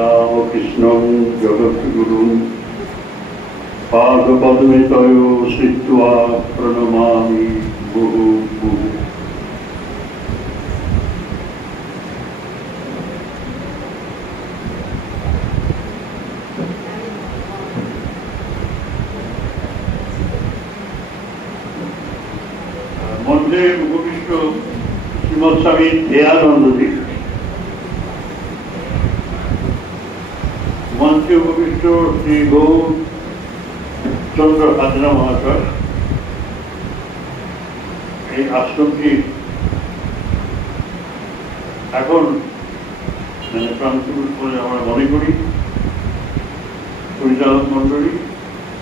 রামকৃষ্ণং জগদ্গুরুং পাদপদ্মে তয় শ্রিত্বা প্রণমামি বহু বহু। মন্ত্রে উপবিষ্ট শ্রীমৎ স্বামী দয়ানন্দজি, মঞ্চে উপবিষ্ট শ্রী গৌরচন্দ্র হাজরা মহাশয়, এই আশ্রমটি এখন প্রাণপুর বলে আমরা মনে করি। পরিচালক মন্ডলী,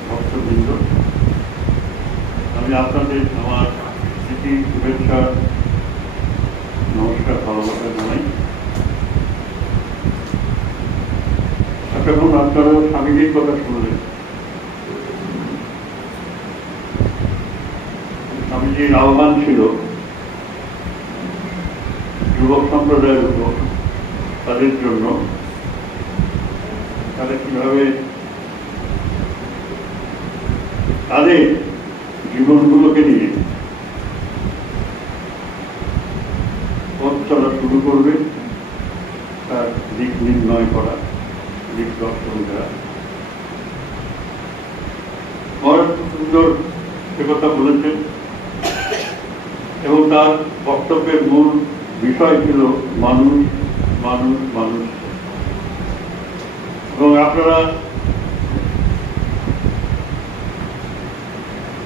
ভক্তবৃন্দ, আমি আপনাদের আমার স্মৃতি, শুভেচ্ছা, নমস্কার, ভালোবাসা জানাই। এখন আপনারা স্বামীজির কথা শুনলেন। স্বামীজির আহ্বান ছিল যুবক সম্প্রদায়ের উপর, তাদের জন্য তারা কিভাবে তাদের জীবনগুলোকে নিয়ে পথ চলা শুরু করবে, তার দিক নির্ণয় করা, দিক দর্শন দেওয়া। মহারাজ খুব সুন্দর সে কথা বলেছেন এবং তার বক্তব্যের মূল বিষয় ছিল মানুষ মানুষ মানুষ। এবং আপনারা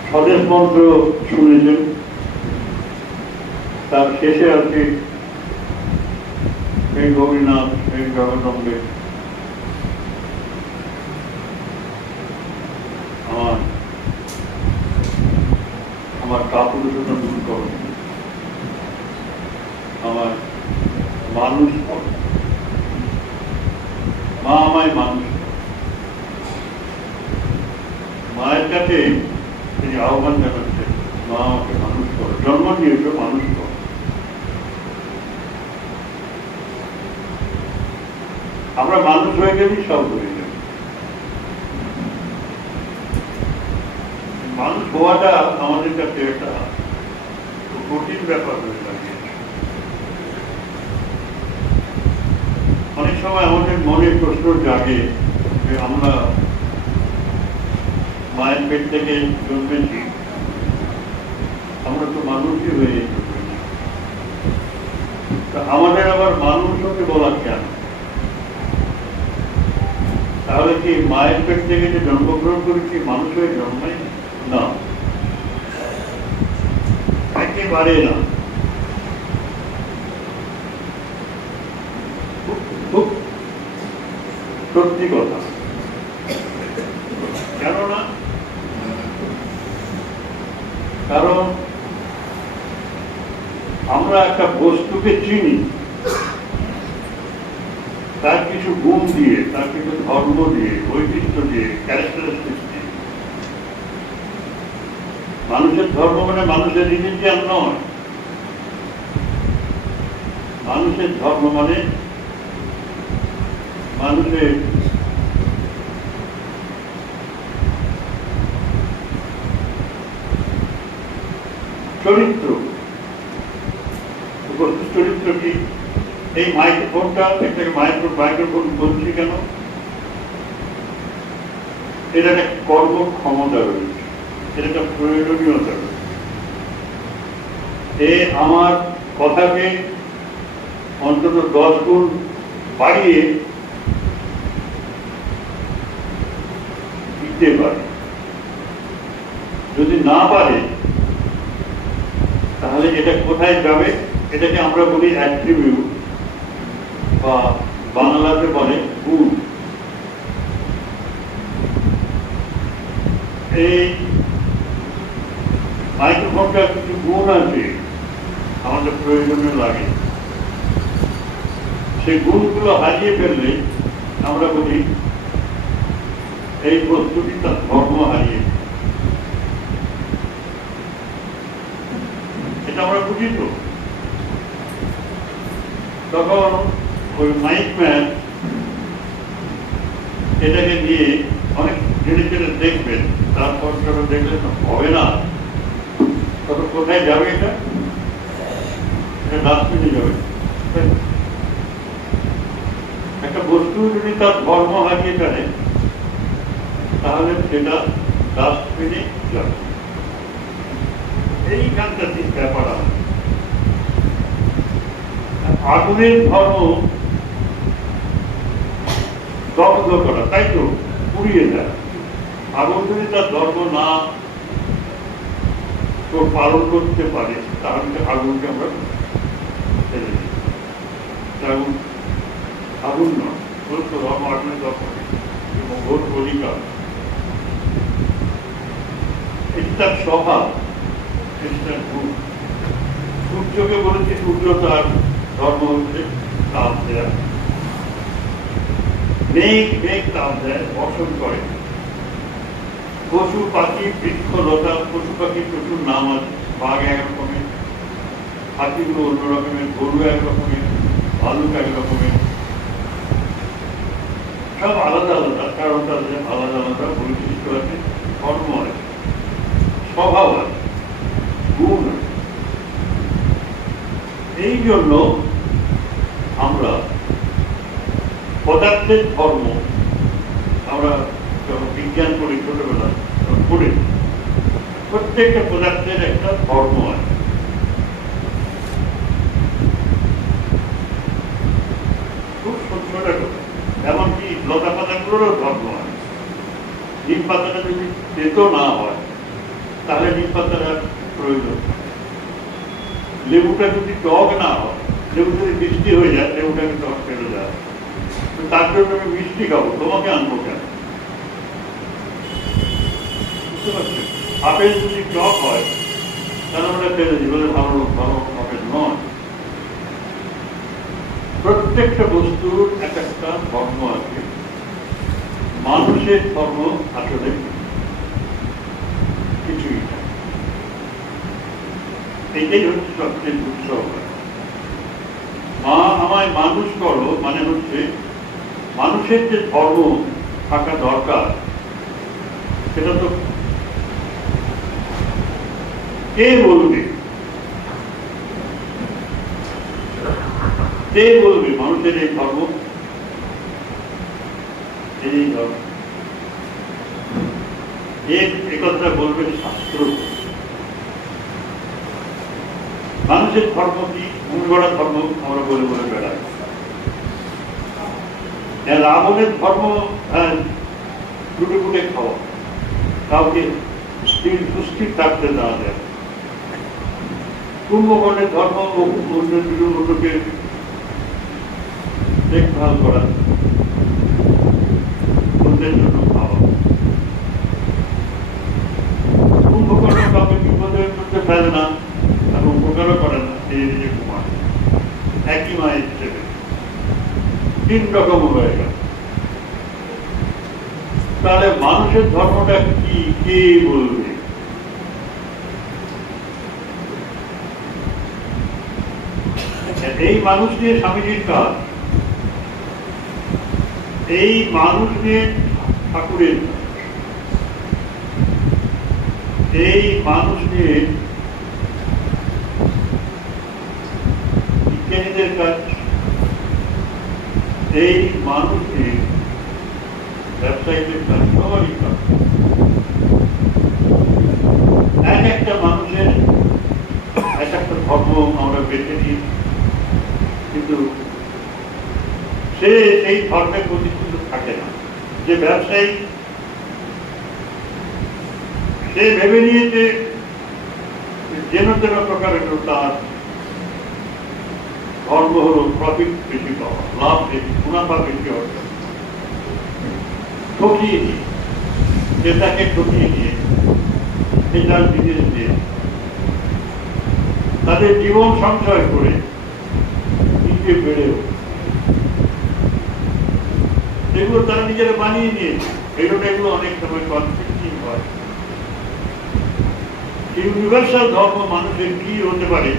স্বদেশ মন্ত্র শুনেছেন, তার শেষে আছে এই গৌরীনাথ, এই জগদম্বে আমার কাপুরুষতা দূর করো, আমার মানুষ করো, মা আমায় মানুষ করো। মায়ের কাছে তিনি আহ্বান জানাচ্ছেন, মা আমাকে মানুষ করো, জন্ম দিয়েছ, মানুষ করো। আমরা মানুষ হয়ে গেলেই সব হয়ে যাবে। মানুষ হওয়াটা আমাদের কাছে একটা কঠিন ব্যাপার হয়ে দাঁড়িয়েছে। অনেক সময় আমাদের মনে প্রশ্ন জাগে যে আমরা মায়ের পেট থেকে জন্মেছি, আমরা তো মানুষই হয়ে জন্মেছি, আমাদের আবার মানুষ হতে বলা কেন? তাহলে কি মায়ের পেট থেকে যে জন্মগ্রহণ করেছি মানুষ হয়ে জন্মাই? না, একেবারে না। খুব সত্যি কথা। কেন না? কারণ আমরা একটা বস্তুকে চিনি তার কিছু গুণ দিয়ে, তার কিছু ধর্ম দিয়ে, বৈশিষ্ট্য দিয়ে, ক্যারেক্টারিস্টিক দিয়ে। মানুষের ধর্ম মানে মানুষের রিলিজিয়ান নয়। মানুষের ধর্ম মানে মানুষের চরিত্র। চরিত্র কি? এই মাইক্রোফোনটা, এটাকে মাইক্রোফোন বলছি কেন? এটা একটা কর্মক্ষমতা রয়েছে, এটা একটা প্রয়োজনীয়তা রয়েছে। এ আমার কথাকে অন্তত 10 গুণ বাড়িয়ে দিতে পারে। যদি না পারে তাহলে এটা কোথায় যাবে? এটাকে আমরা বলি অ্যাট্রিবিউট, বা বাংলাতে বলে গুণ। এই মাইক্রোফোনটার কিছু গুণ আছে আমাদের প্রয়োজনীয় লাগে। সেই গুণগুলো হারিয়ে ফেললে আমরা বলি এই বস্তুটি তার ধর্ম হারিয়ে। এটা আমরা বুঝি তো। তখন ওই মাইক ম্যান এটাকে নিয়ে অনেক ধীরে ধীরে দেখবেন, তারপর সেটা দেখলে তো হবে না, তত কোথায় যাবে? এটা ডাস্টবিনে যাবে। একটা বস্তু যদি তার ধর্ম হারিয়ে ফেলে তাহলে সেটা ডাস্টবিনে যাবে। এইখানটা ঠিক ব্যাপার আছে। আগুনের ধর্ম দগ্ধ করা, তাই তো, পুড়িয়ে দেয়। আগুন যদি তার ধর্ম না তো পালন করতে পারে তাহলে আগুনকে আমরা ফেলে দিই। আগুন আগুন নয়, বলতো ধর্ম আগুনের ধর্ম এবং ওর অধিকার, এটা স্বভাব, এটা গুণ। সূর্যকে বলেছে সূর্য তার ধর্ম হচ্ছে তাপ দেয়া, মেঘ মেঘ তাপ দেয়, বর্ষণ করে। পশু পাখি বৃক্ষ লতা, পশু পাখির প্রচুর নাম আছে। বাঘ এক রকমের, হাতিগুলো অন্য রকমের, গরু এক রকমের, ভালুক এক রকমের, সব আলাদা আলাদা, কারণ তাদের আলাদা আলাদা বৈশিষ্ট্য আছে, ধর্ম আছে, স্বভাব আছে, গুণ আছে। এই জন্য আমরা পদার্থের ধর্ম আমরা যখন বিজ্ঞান করি ছোটবেলা পড়ে, প্রত্যেকটা পদার্থের একটা ধর্ম আছে। খুব ছোটটা কথা, এমনকি লতা পাতাগুলোরও ধর্ম আছে। নিম পাতাটা যদি তেতো না হয় তাহলে নিম পাতাটা প্রয়োজন। লেবুটা যদি টক না হয়, লেবু যদি মিষ্টি হয়ে যায়, লেবুটাকে টক ফেলে যায়, তার জন্য আমি মিষ্টি খাবো, তোমাকে আনবো কেন? বুঝতে পারছেন? আপেল যদি টক হয় তাহলে আমরা ফেলে দিই, বলে ভালো ভালো আপেল নয়। প্রত্যেকটা বস্তুর এক একটা ধর্ম আছে। মানুষের ধর্ম আসলে কিছুই না। এটাই হচ্ছে সবচেয়ে দুঃসহ। মা আমায় মানুষ করো মানে হচ্ছে মানুষের যে ধর্ম থাকা দরকার সেটা তো কে বলবে? কে বলবে মানুষের এই ধর্ম? এই ধর্ম এ কথা বলবে শাস্ত্র। মানুষের ধর্ম কি? মন গড়া ধর্ম আমরা বলে বলে বেড়াই। রাবণের ধর্ম টুটে ফুটে খাওয়া, কাউকে স্ত্রীর সুস্থির থাকতে দেওয়া যায়। কুম্ভকর্ণের ধর্ম অন্যকে দেখভাল করা, অন্যের জন্য খাওয়া। কুম্ভকর্ণ কাউকে বিপদের মধ্যে ফেলে না, আর উপকারও করে না, এই যে কুমার একই মায়ের হিসেবে 3 রকম হয়ে গেল। তাহলে মানুষের ধর্মটা কি, কে বলবে? এই মানুষ নিয়ে স্বামীজির কাজ, এই মানুষ নিয়ে ঠাকুরের কাজ, এই মানুষ নিয়ে বিজ্ঞানীদের কাজ, এই মানুষ নিয়ে ব্যবসায়ীদের কাজ, সবারই কাজ। এক একটা মানুষের এক একটা ধর্ম আমরা বেছে নিই, কিন্তু সে সেই ধর্মের প্রতিষ্ঠিত থাকে না। যে ব্যবসায়ী সে ভেবে নিয়েছে যেন তেন প্রকারের তার ধর্ম হল প্রফিট বেশি পাওয়া, লাভ বেশি, মুনাফা বেশি অর্জন। ঠকিয়ে দিয়ে ক্রেতাকে ঠকিয়ে দিয়ে সেটার জিনিস দিয়ে তাদের জীবন সঞ্চয় করে নিজে বেড়েও এগুলো তারা নিজেরা বানিয়ে নিয়েছে। এগুলো অনেক সময় কনফ্লিক্টিং হয়। ইউনিভার্সাল ধর্ম মানুষের কি হতে পারে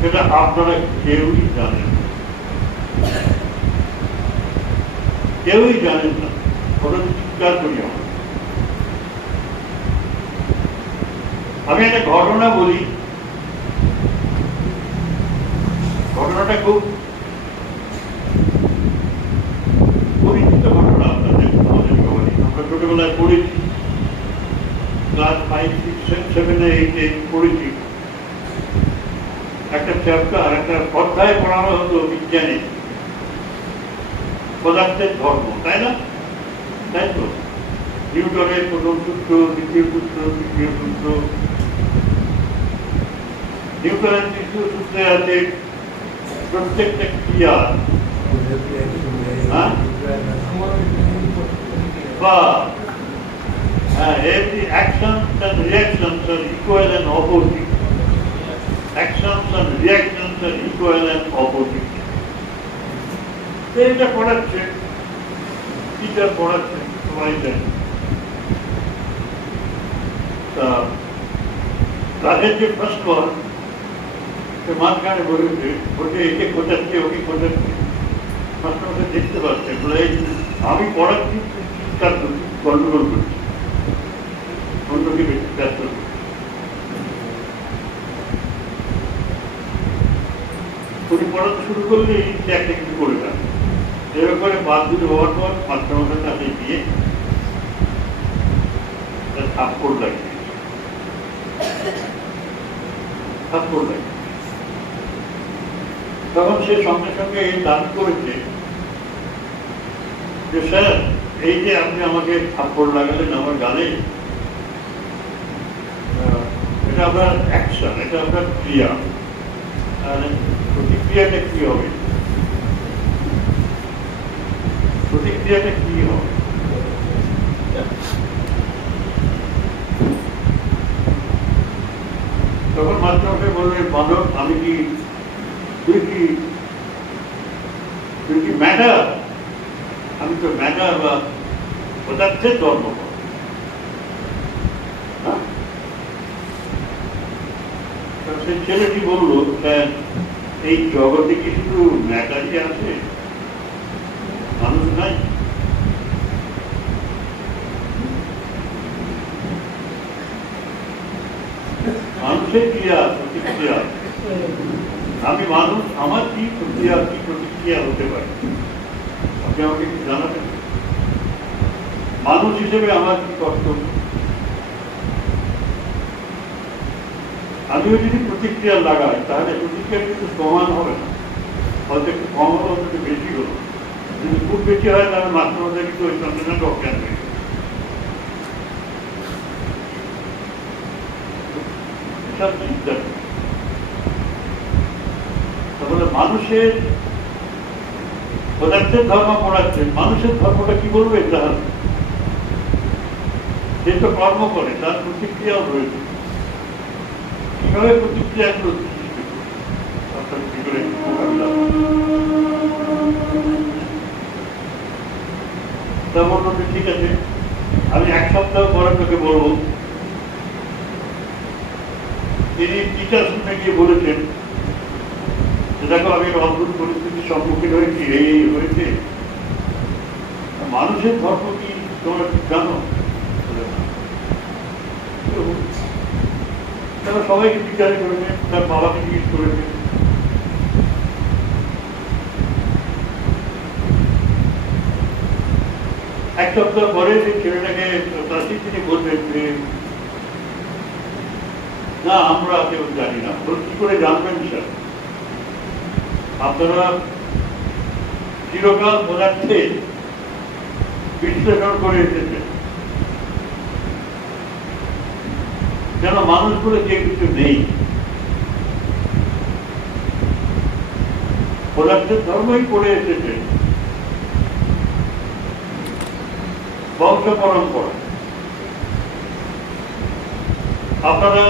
সেটা আপনারা কেউই জানেন। কেউই জানেন না, ওটা চিৎকার করি আমি একটা ঘটনা বলি, ঘটনাটা খুব পরিচিত ঘটনা আপনাদের আমাদের সবারই। আমরা ছোটবেলায় পড়েছি, ক্লাস 5, 6, 7, 8 পড়েছি। একটা চ্যাপ্টার, একটা অধ্যায় পড়ানো হতো বিজ্ঞানে, পদার্থের ধর্ম, তাই না? তাই তো, নিউটনের প্রথম সূত্র, দ্বিতীয় সূত্র, তৃতীয় সূত্র। নিউটনের তৃতীয় সূত্রে আছে প্রত্যেকটা ক্রিয়া বা every actions and reactions are equal and opposite. Actions and reactions are equal and opposite. এটা পড়াচ্ছে, টিচার পড়াচ্ছে, সবাই জানে। তাদের যে প্রশ্ন মাঝখানে বলেছে, বলছে একে খোঁজাচ্ছে, ওকে খোঁজাচ্ছে, মাস্টারমশাই দেখতে পাচ্ছে, বলে আমি পড়াচ্ছি, চিৎকার করছি, গন্ডগোল করছি, অন্যকে বেশি ব্যস্ত করছি। উনি পড়াতে শুরু করলেই সে একটা কিছু করে দেন। এবার করে বাদ দুটো হওয়ার পর মাস্টারমশাইয়ের কাছে গিয়ে থাপ্পড় লাগিয়ে থাপ্পড় লাগিয়ে তখন সে সঙ্গে সঙ্গে এই দাবি করেছে যে স্যার, এই যে আপনি আমাকে থাপ্পড় লাগালেন আমার গালে, এটা আপনার অ্যাকশন, এটা আপনার ক্রিয়া, প্রতিক্রিয়াটা কি হবে? প্রতিক্রিয়াটা কি হবে? তখন মাস্টারমশাই বললেন, মাধব, আমি কি তুই কি ম্যাটার? আমি তো ম্যাটার বা পদার্থের ধর্ম। সেই ছেলেটি বলল, স্যার, এই জগতে কি শুধু ম্যাটারই আছে, মানুষ নাই? মানুষের ক্রিয়া, প্রতিক্রিয়া। আমি মানুষ, আমার কি প্রক্রিয়া, কি প্রতিক্রিয়া হতে পারে আপনি আমাকে কি জানাবেন? মানুষ হিসেবে আমার কি কর্তব্য? আমিও যদি প্রতিক্রিয়া লাগাই, তাহলে প্রতিক্রিয়া কিন্তু সমান হবে না, হয়তো একটু কম হলো, হয়তো বেশি হলো। যদি খুব বেশি হয় তাহলে মাস্টারমশাই কিন্তু ওই সন্তানটা অজ্ঞান হয়ে গেল। বিশাল চিন্তা। তাহলে মানুষের পদার্থের ধর্ম পড়াচ্ছেন, মানুষের ধর্মটা কি বলবে? তাহলে যে তো কর্ম করে, তার প্রতিক্রিয়াও রয়েছে। কিভাবে প্রতিক্রিয়াগুলো তা বললো যে ঠিক আছে, আমি 1 সপ্তাহ পরে তোকে বলবো। তিনি টিচার শুনে গিয়ে বলেছেন, দেখো, আমি অদ্ভুত পরিস্থিতির সম্মুখীন হয়েছি, এই হয়েছে। মানুষের ধর্ম কি তোমরা জানো? তারা সবাইকে জিজ্ঞাসা করেছে, তার বাবাকে জিজ্ঞেস করেছে। এক সপ্তাহ পরে সেই ছেলেটাকে তিনি বলবেন যে না, আমরা কেউ জানি না। কি করে জানবেন স্যার? আপনারা চিরকাল পদার্থে বিশ্লেষণ করে এসেছেন, যেন মানুষগুলো যে কিছু নেই। পদার্থের ধর্মই করে এসেছে, বংশ পরম্পরা। আপনারা,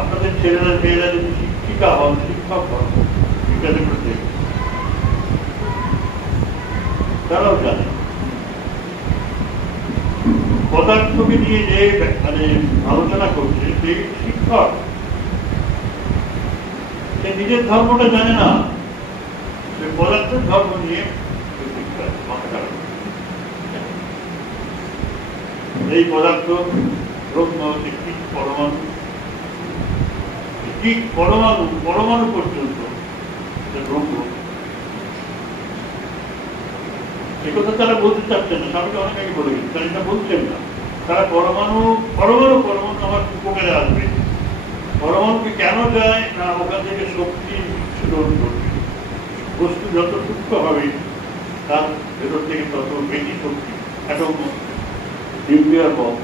আপনাদের ছেলেরা মেয়েরা যদি শিক্ষিকা হন, শিক্ষক হন, বিজ্ঞানের প্রতি তারাও জানে পদার্থকে নিয়ে যে আলোচনা করছে সেই শিক্ষক, সে নিজের ধর্মটা জানে না, সে পদার্থের ধর্ম নিয়ে পরিষ্কার মাথা খারাপ। এই পদার্থ ব্রহ্ম হচ্ছে ঠিক পরমাণু, ঠিক পরমাণু পরমাণু পর্যন্ত ব্রহ্ম। এই কথা তারা বলতে চাচ্ছেন না, স্বামীকে অনেক আগে বলে গেছে, তারা এটা বলছেন না। তারা পরমাণু পরমাণু পরমাণু আমার উপকারে আসবে। পরমাণুকে কেন যায় না, ওখান থেকে শক্তি বিচ্ছুরণ করবে। বস্তু যত সূক্ষ্ম হবে তার ভেতর থেকে তত বেশি শক্তি। এখন নিউক্লিয়ার বম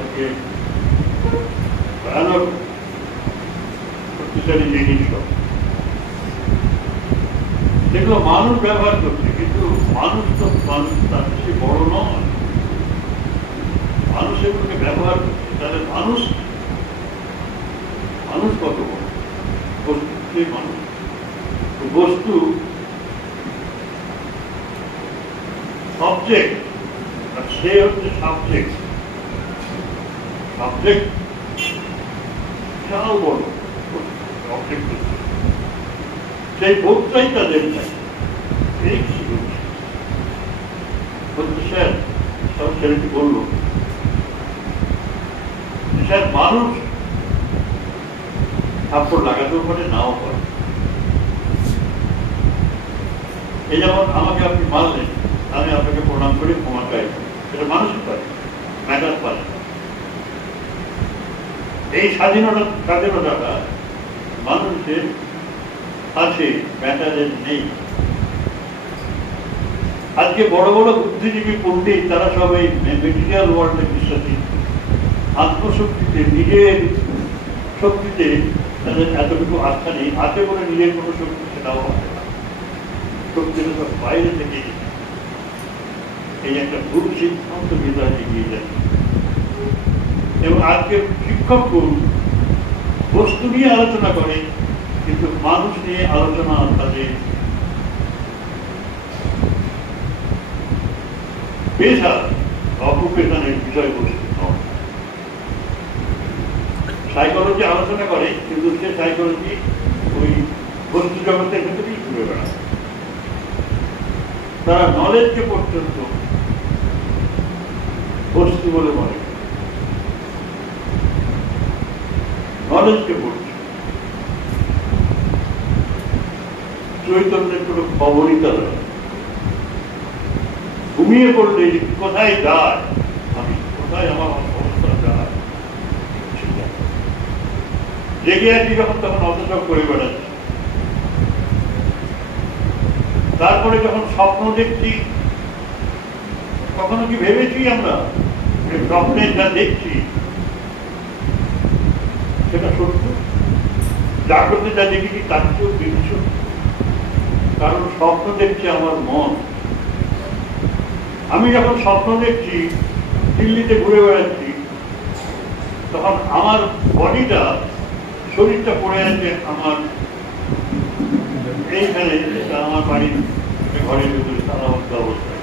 আজকে ভয়ানক শক্তিশালী জিনিস, যেগুলো মানুষ ব্যবহার করছে, কিন্তু মানুষ তো মানুষ তার বেশি বড় নয়। মানুষ এগুলোকে ব্যবহার করছে, তাহলে মানুষ মানুষ কত বড়? বস্তু মানুষ, বস্তু সাবজেক্ট, আর সে হচ্ছে সাবজেক্ট। সাবজেক্ট বিশাল বড় অবজেক্ট, সেই বোধটাই তাদের নাই। এই কি বলছে স্যার, সব ছেলেটি বলল স্যার মানুষ থাপ্পড় লাগাতেও পারে, নাও পারে। এই যেমন আমাকে আপনি মারলেন, আমি আপনাকে প্রণাম করে ক্ষমা চাই, এটা মানুষই পারে, ম্যাটার পারে। এই স্বাধীনতাটা মানুষের আছে, ম্যাটারের নেই। আজকে বড় বড় বুদ্ধিজীবী পণ্ডিত তারা সব এই মেটেরিয়াল ওয়ার্ল্ডে বিশ্বাসী, আত্মশক্তিতে, নিজের শক্তিতে তাদের এতটুকু আস্থা নেই। আছে বলে নিজের কোনো শক্তি সেটাও হয় না, শক্তিটা সব বাইরে থেকে এই একটা ভুল সিদ্ধান্ত বিদায় এগিয়ে যায়। এবং আজকে শিক্ষকগুলো বস্তু নিয়ে আলোচনা করে, কিন্তু মানুষ নিয়ে আলোচনা তাদের পেশা, অকুপেশনের বিষয়বস্তু নয়। সাইকোলজি আলোচনা করে, কিন্তু সে সাইকোলজি ওই বস্তু জগতের ক্ষেত্রেই ঘুরে বেড়ায়। তারা নলেজকে পর্যন্ত বস্তু বলে মনে করে, নলেজকে পড়ছে। চৈতন্যের কোনো খবরই তারা ঘুমিয়ে পড়লে কোথায় যায়, আমি কোথায় আমার অবস্থা যায়, জেগে আছি যখন তখন অতসব করে বেড়াচ্ছি। তারপরে যখন স্বপ্ন দেখছি, কখনো কি ভেবেছি আমরা স্বপ্নে যা দেখছি সেটা সত্য? জাগ্রতে যা দেখেছি তার চেয়েও বেশি। কারণ স্বপ্ন দেখছে আমার মন। আমি যখন স্বপ্ন দেখছি দিল্লিতে ঘুরে বেড়াচ্ছি, তখন আমার বডিটা, শরীরটা পড়ে আছে আমার এইখানে, আমার বাড়ির ঘরের ভিতরে তালাবদ্ধ অবস্থায়।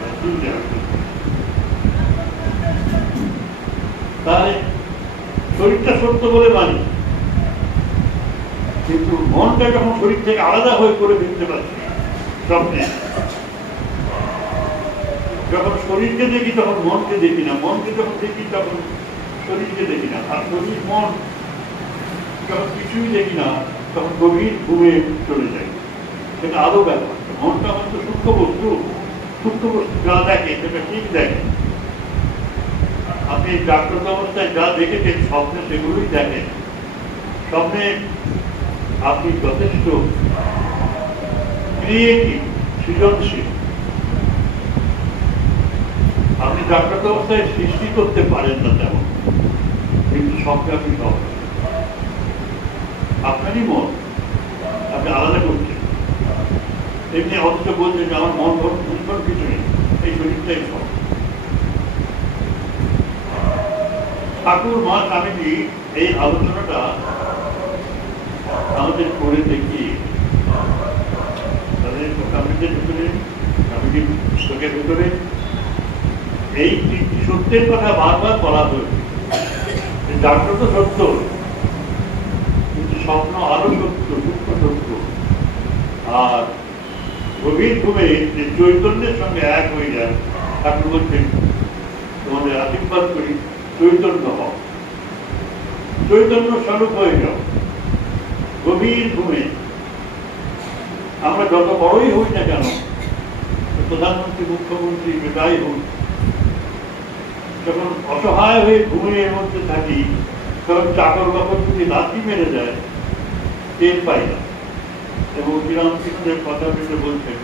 তাহলে শরীরটা সত্য বলে মানি, কিন্তু মনটা যখন শরীর থেকে আলাদা হয়ে করে দেখতে পাচ্ছি স্বপ্নে, যখন শরীরকে দেখি তখন মনকে দেখি না, মনকে যখন দেখি তখন শরীরকে দেখি না। আর শরীর মন যখন কিছুই দেখি না, তখন গভীর ঘুমে চলে যায়। সেটা আরো ব্যাপার। মনটা আমার তো সূক্ষ্ম বস্তু, সূক্ষ্ম বস্তু যা দেখে সেটা ঠিক দেখে। আপনি জাগ্রত অবস্থায় যা দেখেছেন স্বপ্নে সেগুলোই দেখেন। স্বপ্নে আপনি যথেষ্ট ক্রিয়েটিভ, সৃজনশীল। আপনি জাগ্রত অবস্থায় সৃষ্টি করতে পারেন না তেমন, কিন্তু স্বপ্নে আপনি সব আপনারই মন, আপনি আলাদা করছেন। এমনি অথচ বলছেন যে আমার মন ভীষণ কিছু নেই, এই শরীরটাই সব। ঠাকুর মা স্বামীজি এই আলোচনাটা আমাদের করে দেখি তাদের স্বামীজির ভিতরে, স্বামীজির পুস্তকের ভিতরে এই সত্যের কথা বারবার বলা হয়েছে। জাগ্রত সত্য, কিন্তু স্বপ্ন আরো সত্য, সূক্ষ্ম সত্য। আর গভীর ঘুমে যে চৈতন্যের সঙ্গে এক হয়ে যায়, ঠাকুর বলছেন তোমাদের আশীর্বাদ করি চৈতন্য হও, চৈতন্য স্বরূপ হয়ে যাও। গভীর ঘুমে আমরা যত বড়ই হই না কেন, প্রধানমন্ত্রী মুখ্যমন্ত্রী যেটাই হোক, যখন অসহায় হয়ে ঘুমের মধ্যে থাকি তখন চাকর বাকর যদি লাথি মেরে যায় টের পাই না। এবং শ্রীরামকৃষ্ণের কথা ভেবে বলছেন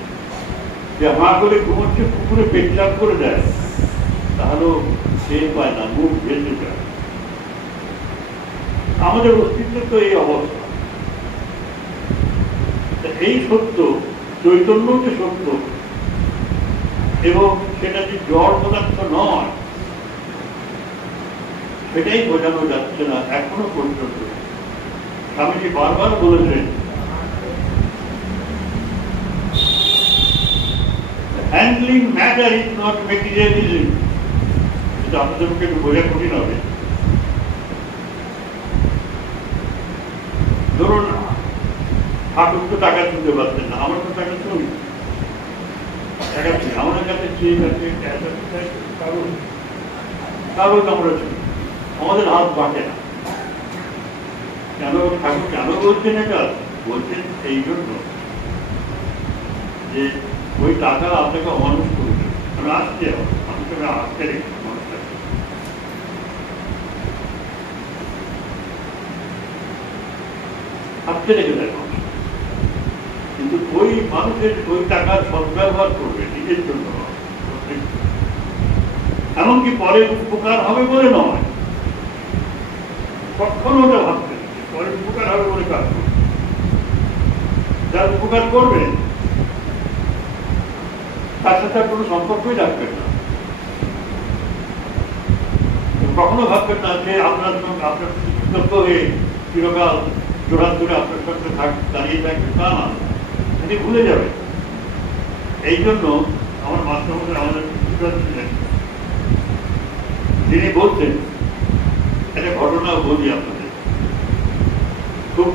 যে হাঁ করে ঘুমোচ্ছে, পুকুরে পেটচাপ করে দেয়, তাহলেও টের পায় না, মুখ ভেসে যায়। আমাদের অস্তিত্ব তো এই অবস্থা। এই সত্য, চৈতন্য যে সত্য, এবং সেটা যে জড় পদার্থ নয়, সেটাই বোঝানো যাচ্ছে না এখনো পর্যন্ত। স্বামীজি বারবার বলেছেন, handling matter is not materialism. এটা আপনাদের পক্ষে একটু বোঝা কঠিন হবে। ধরুন ঠাকুর তো টাকা তুলতে পারছেন না, আমরা তো টাকা তুলি, টাকা তুলি আমাদের কাছে চেয়ে আছে, কাগজ আমরা চলি, আমাদের হাত বাঁকে না। কেন ঠাকুর কেন বলছেন এটা? বলছেন এই জন্য যে ওই টাকা আপনাকে অমানুষ করবে। আমি আসতে আমি তোকে আসতে রেখে মানুষটাকে আসতে রেখে দেয় মানুষ, কিন্তু ওই মানুষের ওই টাকার সদ্ব্যবহার করবে নিজের জন্য, এমনকি পরে উপকার হবে বলে নয়, কখনো ওটা ভাবতে পরে উপকার হবে বলে কাজ করবে। যার উপকার করবে তার সাথে কোনো সম্পর্কই রাখবেন না, কখনো ভাববেন না যে আপনার সঙ্গে আপনার কৃতজ্ঞ হয়ে চিরকাল জোড়ান ধরে আপনার সঙ্গে দাঁড়িয়ে থাকবে, তা না, তিনি ভুলে যাবে। এই জন্য আমার মাস্টারমশাই আমাদের ছিলেন, তিনি বলছেন, একটা ঘটনা বলি আপনাদের, খুব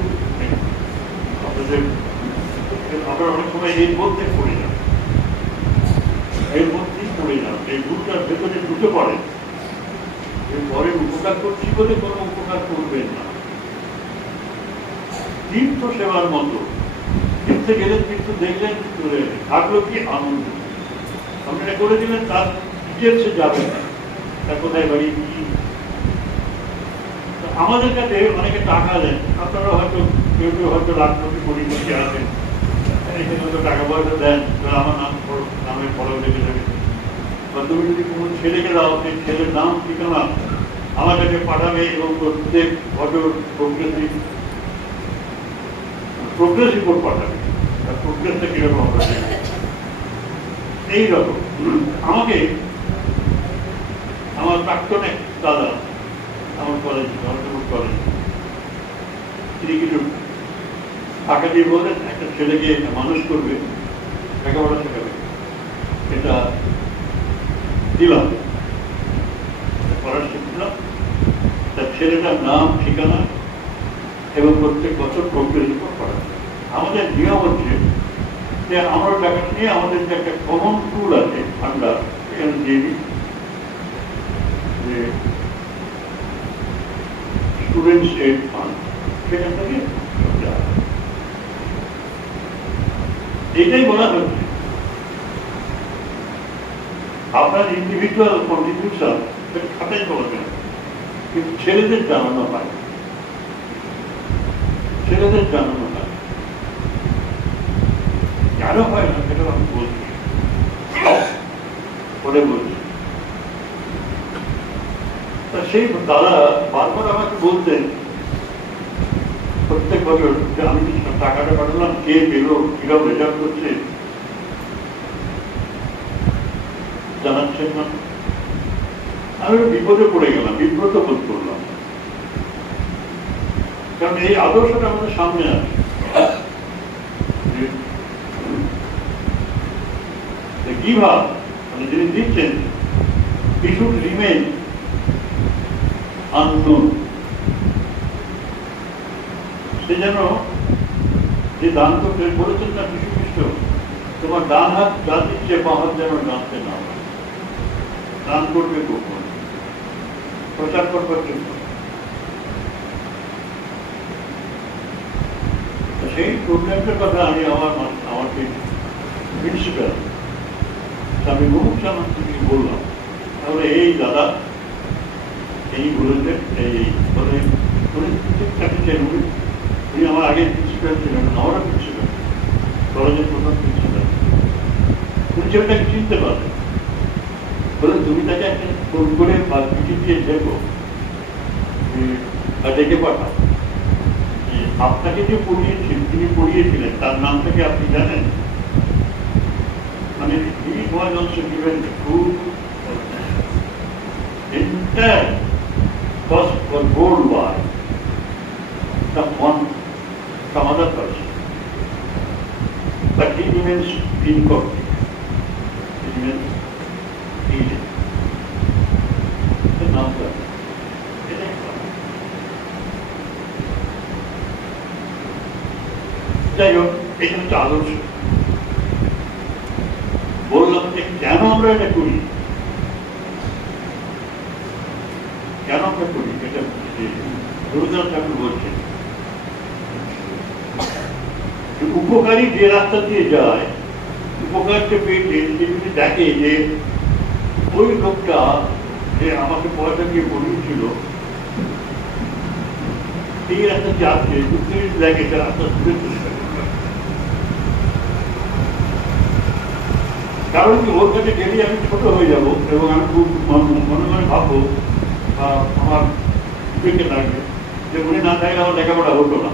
আপনাদের আপনারা অনেক সময় এই মধ্যে পড়ে যান, এর মধ্যেই পড়ে যান, এই ভুলটার ভেতরে ঢুকে পড়ে, পরে উপকার করছি বলে কোনো উপকার করবেন না। তীর্থ সেবার মতো, তীর্থে গেলেন, তীর্থ দেখলেন, চলে গেলেন, থাকলো কি আনন্দ। আপনি এটা করে দিলেন, তার ডিটেলসে যাবেন না, তার কোথায় বাড়ি কি। আমাদের কাছে অনেকে টাকা দেন, আপনারা হয়তো কেউ কেউ হয়তো লাখপতি কোটিপতি আছেন, এখানে হয়তো টাকা পয়সা দেন, আমার নামের ফলো লেগে যাবে। বা তুমি যদি কোনো ছেলেকে দাও, সেই ছেলের নাম ঠিকানা আমার কাছে পাঠাবে, এবং প্রত্যেক বছর প্রোগ্রেস রিপোর্ট পাঠাবে, তার প্রোগ্রেসটা কিরকম হবে এইরকম। আমাকে আমার প্রাক্তন এক দাদা, আমার কলেজ কলেজ, তিনি কিছু টাকা দিয়ে বলেন একটা ছেলেকে মানুষ করবে, লেখাপড়া শেখাবে, এটা দিলাম, স্কলারশিপ দিলাম, তার ছেলেটার নাম ঠিকানা এবং প্রত্যেক বছর প্রোগ্রেস রিপোর্ট পাঠাবে। আমাদের নিয়ম হচ্ছে যে আমরা টাকা নিয়ে আমাদের যে একটা কমন টুল আছে, আমরা এখানে দিয়ে দিই যে স্টুডেন্টস এড ফান্ড, সেখান থেকে এটাই বলা হচ্ছে আপনার ইন্ডিভিজুয়াল কন্ট্রিবিউশন খাতাই বলবেন, কিন্তু ছেলেদের জানানো হয়, ছেলেদের জানানো হয়, কেন হয় না সেটা আমি বলছি, পরে বলছি। তা সেই দাদা বারবার আমাকে বলতেন প্রত্যেক বছর যে আমি টাকাটা পাঠালাম, কে পেল, কিরকম রেজাল্ট করছে জানাচ্ছেন না। আমি বিপদে পড়ে গেলাম, বিব্রত বোধ করলাম, কারণ এই আদর্শটা আমাদের সামনে আছে। গিভা মানে যিনি দিচ্ছেন, he should remain unknown। সে যেন যে দান করতে বলেছেন না যীশু খ্রিস্ট, তোমার ডান হাত যা দিচ্ছে বাঁ হাত যেন ডানতে না হয়। দান করবে গোপন, প্রচার করবে কিন্তু। সেই প্রবলেমটার কথা আমি আমাকে প্রিন্সিপাল স্বামী মুখুজ্জামানকে বললাম, তাহলে এই দাদা এই বলেছেন, এই বলে উনি ঠিকঠাকছেন, উনি আমার আগে প্রিন্সিপাল ছিলেন, আমারও প্রিন্সিপাল, কলেজের প্রথম প্রিন্সিপাল। উনি ছেলেটাকে চিনতে পারবেন, বলে তুমি তাকে একটা ফোন করে বা চিঠি দিয়ে দেখো, ডেকে পাঠাও, আপনাকে যে পড়িয়েছেন, তিনি পড়িয়েছিলেন, তার নামটাকে আপনি জানেন? মানে he was also given the full entire cost for worldwide some other person, but he remains incognito. He remains hidden. The number. যাই হোক, এটা হচ্ছে আদর্শ। বললাম যে কেন আমরা এটা করি, কেন আমরা করি, এটা রবীন্দ্রনাথ ঠাকুর বলছেন উপকারী যে রাস্তা দিয়ে যায়, উপকারকে পেয়েছে, সে যদি দেখে যে ওই লোকটা যে আমাকে পয়সা দিয়ে পড়িয়েছিল এই রাস্তা যাচ্ছে, দেখে সে রাস্তা দূরে চলে যাবে। কারণ কি, ওর কাছে গেলে আমি ছোট হয়ে যাব এবং আমি খুব মনে মনে ভাববো, আমার বিবেকে লাগবে যে উনি না থাকলে আমার লেখাপড়া হতো না,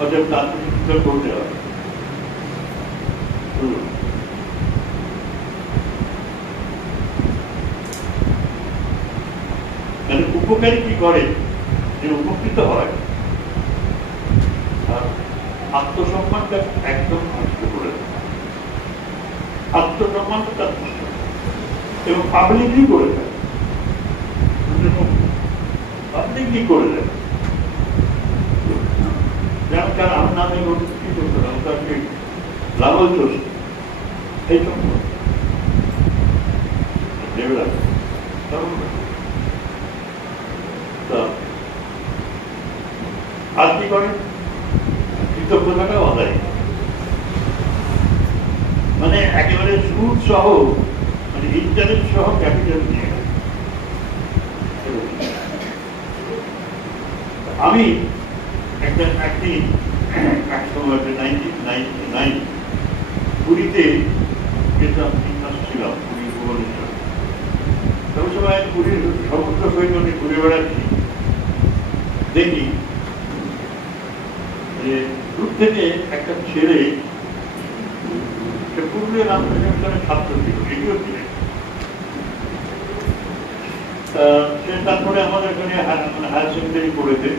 অর্থাৎ তার কিছু করতে হবে। মানে উপকারী কি করে, যে উপকৃত হয় আর আত্মসম্মানটা একদম নষ্ট করে দেয়, আত্মসম্মানটা তার নষ্ট এবং পাবলিকলি করে দেয়, পাবলিকলি করে দেয়। যেমন তার আমার নামে নোটিস কি করতে হবে, তাকে লাভল চলছে এই সব ভেবে রাখবে। আর কি করে, কৃতজ্ঞতাটাও আদায়, মানে একেবারে সুদ সহ, মানে ইন্টারেস্ট সহ ক্যাপিটাল নিয়ে গেল। আমি একদিন এক সময় 1999 পুরীতে গেছিলাম, ছিলাম পুরী ভুবনেশ্বর। তখন সময় পুরীর সমুদ্র সৈকতে ঘুরে বেড়াচ্ছি, দেখি যে দূর থেকে একটা ছেলে, সে পুরুলিয়া রামকৃষ্ণের ছাত্র ছিল, এটিও ছিলেন। সে তারপরে আমাদের এখানে হায়ার সেকেন্ডারি পড়েছে,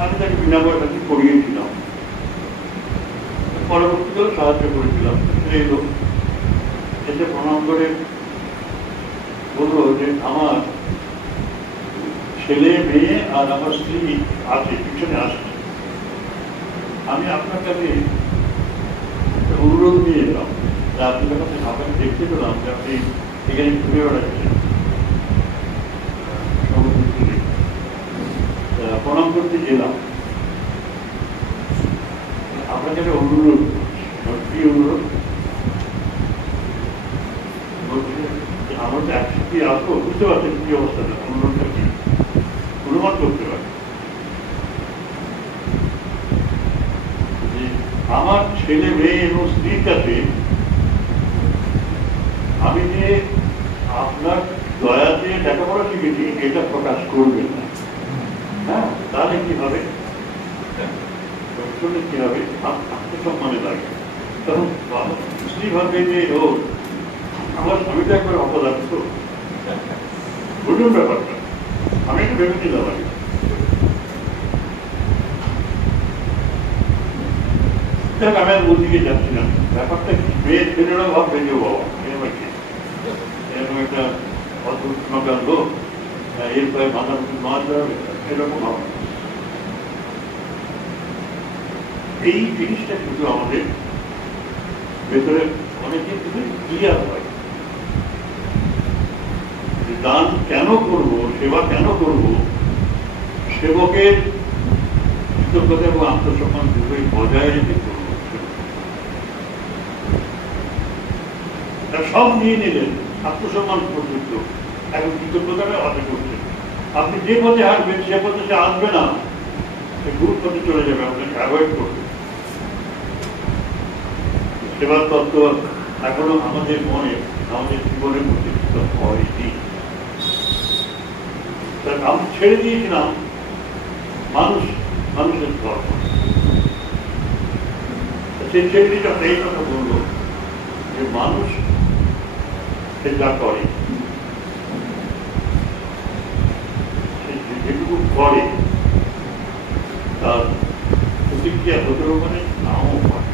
আমি তাকে বিনা পয়সা পড়িয়েছিলাম, পরবর্তীকালে সাহায্য করেছিলাম। এই লোক এসে প্রণাম করে বললো যে আমার ছেলে মেয়ে আর আমার স্ত্রী আছে, পিছনে আসছে, আমি আপনার কাছে অনুরোধ নিয়ে এলাম, আপনি যখন আপনাকে দেখতে পেলাম যে আপনি এখানে ঘুরে বেড়াচ্ছেন, প্রণাম করতে গেলাম, আপনার কাছে অনুরোধ, কি অনুরোধ, আমার তো একসাথে আসবো, বুঝতে পারছেন কি অবস্থাটা, অনুরোধটা কি অনুমান করতে পারি। আমার ছেলে মেয়ে এবং স্ত্রীর কাছে আমি যে আপনার দয়াতে লেখাপড়া শিখেছি এটা প্রকাশ করবেন না, হ্যাঁ, তাহলে কি হবে, কি হবে, আত্মসম্মানে লাগে। তখন স্ত্রী ভাবে যে ও আমার স্বামীটা একবার অপদার্থ, বুঝুন ব্যাপারটা, আমি একটু ভেবে নিলাম আগে। আমি আর ওদিকে যাচ্ছিলাম, ব্যাপারটা কি, মেয়ের ছেলেরা ভাববে যে বাবা এরকম একটা অদ্ভুত নকাল লোক, এর প্রায় মাথা মাছ যাবে, এরকম ভাবনা। এই জিনিসটা শুধু আমাদের ভেতরে অনেক কিছু ক্লিয়ার হয়। দান কেন করব, সেবা কেন করব, সেবকের কৃতজ্ঞতা এবং আত্মসম্মান দুটোই বজায় রেখে করব। সব নিয়ে নিলেন, আত্মসম্মান পর্যন্ত, এখন কৃতজ্ঞতাটা অর্জন করছেন। আপনি যে পথে হাঁটবেন সে পথে সে আসবে না, সে গুরু পথে চলে যাবে, আপনাকে অ্যাভয়েড করবে। সেবার তত্ত্ব এখনো আমাদের মনে, আমাদের জীবনের প্রতিষ্ঠিত হয়নি। আমি ছেড়ে দিয়েছিলাম মানুষের ধর্ম। সেই ছেলেটি যখন এই কথা বললো যে মানুষ সে যা করে, সে যেটুকু করে তার প্রতিক্রিয়া হতেও পারে, নাও পারে।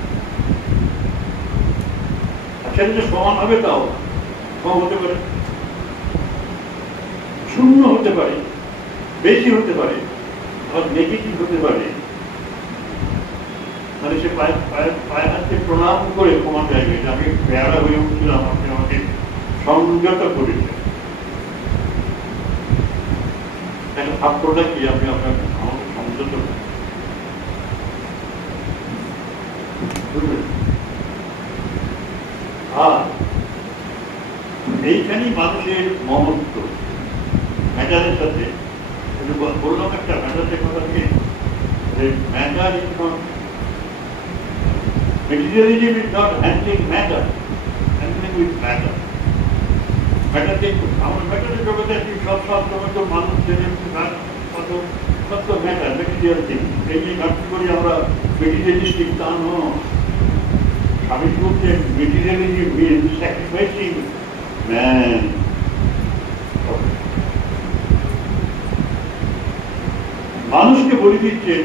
সেটা যে সমান হবে তাও কম হতে পারে, শূন্য হতে পারে, বেশি হতে পারে, আবার নেগেটিভ হতে পারে। মানে সে পায়ে হাতে প্রণাম করে ক্ষমা চাইবে যে আমি বেয়ারা হয়ে উঠছিলাম, আপনি আমাকে সংযত করেছেন। ভাবটা কি আপনি আপনাকে আমাকে সংযত বুঝলেন? আর এইখানেই মানুষের মহত্ব ম্যাটারের সাথে বললাম। একটা ম্যাটারের কথা থেকে matter is not materialism is not handling matter, handling with matter. Matter দেখো, আমার ম্যাটারের জগতে সব সময় তো মানুষ কত ম্যাটার, মেটেরিয়াল থিং। এই যে ঘাটতি করি আমরা মেটেরিয়ালিস্টিক, তা নয়। স্বামী বলতে মেটেরিয়ালিজম মিনস স্যাক্রিফাইসিং ম্যান। মানুষকে বলে দিচ্ছেন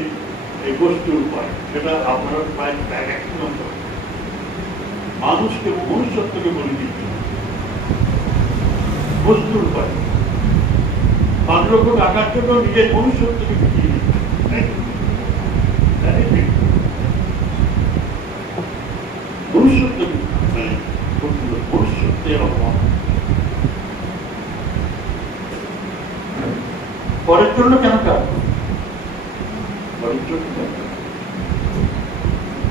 এই বস্তুর উপায়, সেটা আপনার প্রায় মানুষকে, মনুষ্যত্বকে বলে দিচ্ছেন বস্তুর উপায়। 5 লক্ষ টাকার জন্য নিজের মনুষ্যত্বকে বিকিয়ে দিচ্ছেন। মনুষ্যত্বকে মনুষ্যত্বের অপমান, পরের জন্য কেন কাজ, পরের জন্য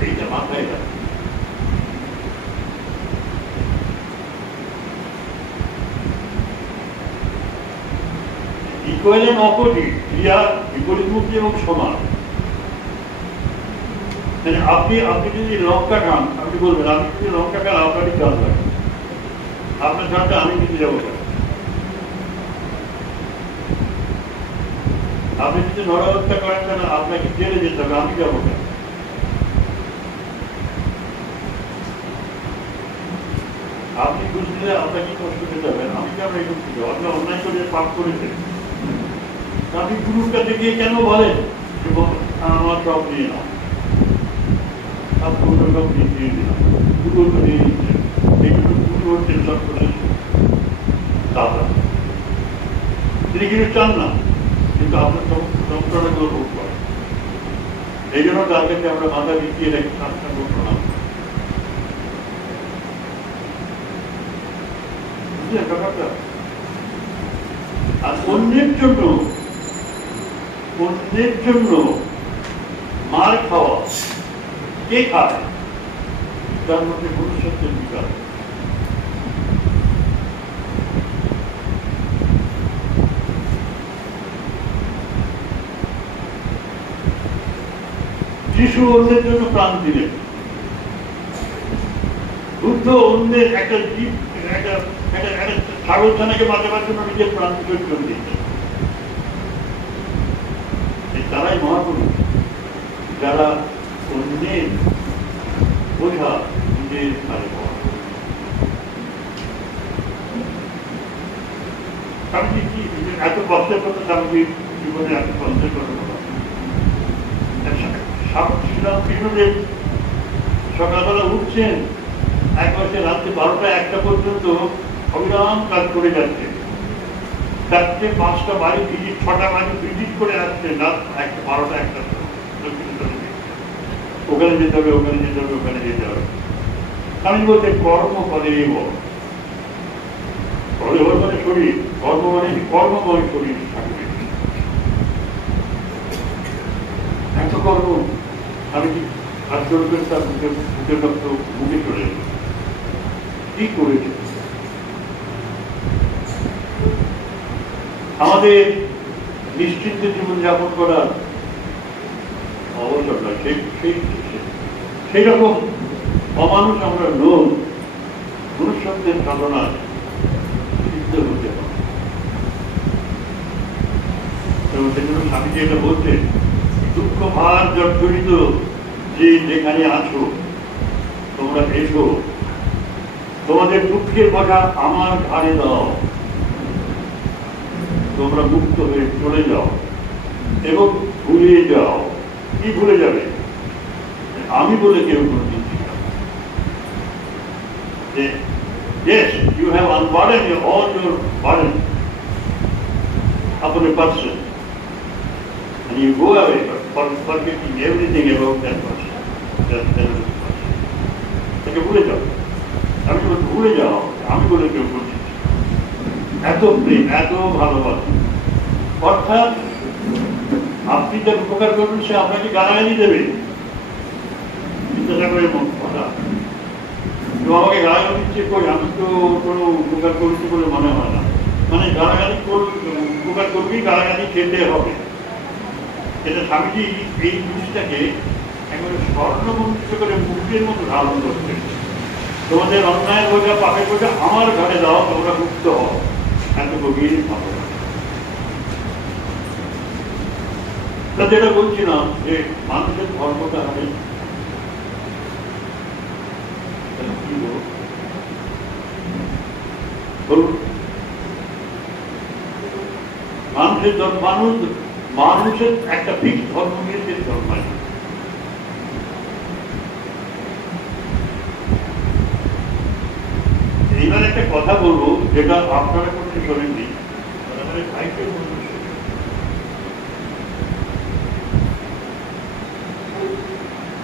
এইটা মাথায় রাখে। ইকুয়াল এন্ড অপোজিট, ক্রিয়া বিপরীতমুখী এবং সমান। আপনি যদি লঙ্কা খান, আপনি বলবেন আমি যদি লঙ্কা খান আপনারই কাজ লাগে, আপনার কাজটা আমি কিন্তু যাবো। আপনি যদি নরহত্যা করেন কেন আপনাকে জেলে যেতে হবে, আমি যাবো কেন? আপনি ঘুষ দিলে আপনাকে কষ্ট পেতে হবে, আমি কেন এই করতে যাবো? আপনি অন্যায় করে পাপ করেছেন, আপনি গুরুর কাছে গিয়ে কেন বলেন আমার সব নিয়ে নাও, আপনার সব দিয়ে দিলাম, গুরুর কাছে নিয়ে নিচ্ছেন। এইগুলো গুরু হচ্ছেন সর্বশ্রেষ্ঠ দাদা। তিনি কিন্তু চান না, কিন্তু আপনার যন্ত্রণাগুলো ভোগ করে। এই জন্য তার কাছে আমরা মাথা বিকিয়ে রেখে সাষ্টাঙ্গ প্রণাম করি। বুঝলেন ব্যাপারটা? আর অন্যের জন্য মার খাওয়া কে খায়? তার মধ্যে মনুষ্যত্বের বিকাশ। শিশু অন্যের জন্য প্রাণ দিলেন, বুদ্ধ অন্যের একটা জীব, একটা ছাগলছানাকে বাঁচাবার জন্য নিজের প্রাণ বিসর্জন দিচ্ছেন। তারাই মহাপুরুষ, যারা অন্যের বোঝা নিজের ঘাড়ে পাওয়া। স্বামীজি কি এত কষ্টের কথা, স্বামীজির জীবনে এত কষ্টের কথা বলা। শ্রীরামকৃষ্ণদেব সকালবেলা উঠছেন, এক মাসে রাত্রে 12টা 1টা পর্যন্ত অবিরাম কাজ করে যাচ্ছে। 4টে 5টা বাড়ি ভিজিট, 6টা বাড়ি ভিজিট করে আসছে রাত 12টা 1টা। ওখানে যেতে হবে, ওখানে যেতে হবে, ওখানে যেতে হবে। আমি বলতে কর্ম করে ফলে মানে শরীর, কর্ম মানে কর্মময় শরীর থাকবে। এত কর্ম আমি আশ্চর্যের তার মুখের রক্ত মুখে চলে কি করেছে। আমাদের নিশ্চিন্ত জীবনযাপন করার অবসর নয়, সেই রকম অমানুষ আমরা লোক মনুষ্যত্বের সাধনায় সিদ্ধ হতে পারে। সেজন্য স্বামীজি এটা বলছেন, দুঃখ ভার জর্জরিত যে যেখানে আছো তোমরা এসো, তোমাদের দুঃখের কথা আমার ঘাড়ে দাও, তোমরা মুক্ত হয়ে চলে যাও এবং ভুলে যাও। কি ভুলে যাবে? আমি বলে কেউ কোনদিন yes, you have unburdened all your burden upon a person and you go away forgetting everything about that person. তাকে ভুলে যাও, আমি ভুলে যাও, আমি বলে কেউ বলছি। এত প্রেম, এত ভালোবাসা, অর্থাৎ আপনি যার উপকার করবেন সে আপনাকে গালাগালি দেবে। চিন্তা করে কথা, তো আমাকে গালাগালি দিচ্ছে, কই আমি তো কোনো উপকার করছি বলে মনে হয় না। মানে গালাগালি উপকার করবি, গালাগালি খেতে হবে। এটা স্বামীজি এই জিনিসটাকে একেবারে স্বর্ণমন্ত্রিত করে মুক্তির মতো ধারণ করছে। তোমাদের অন্যায় বোঝা, পাপের বোঝা আমার ঘরে দাও, তোমরা মুক্ত হও। এত গভীর ভাবনা। যেটা বলছিলাম যে মানুষের ধর্মটা হারে, কি বলুন, মানুষের একটা ফিক্স ধর্ম নিয়ে সে ধর্মায়। এইবার একটা কথা বলবো যেটা আপনারা করতে শোনেননি,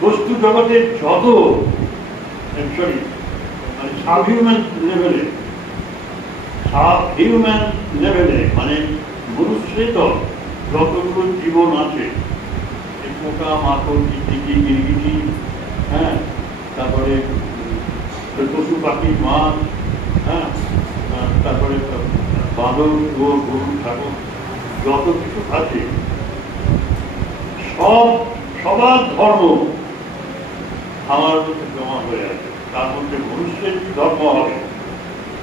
বস্তু জগতের যত সাবহিউম্যান লেভেলে মানে মনুষ্যের যতগুলো জীবন আছে, পোকা মাকড় টিকি গিরগিটি, হ্যাঁ, তারপরে পশু পাখি মাছ, হ্যাঁ, তারপরে বাঁদর গরু ছাগল যত কিছু আছে, সবার ধর্ম আমার মধ্যে জমা হয়ে আছে। তার মধ্যে মনুষ্যের কি ধর্ম হবে,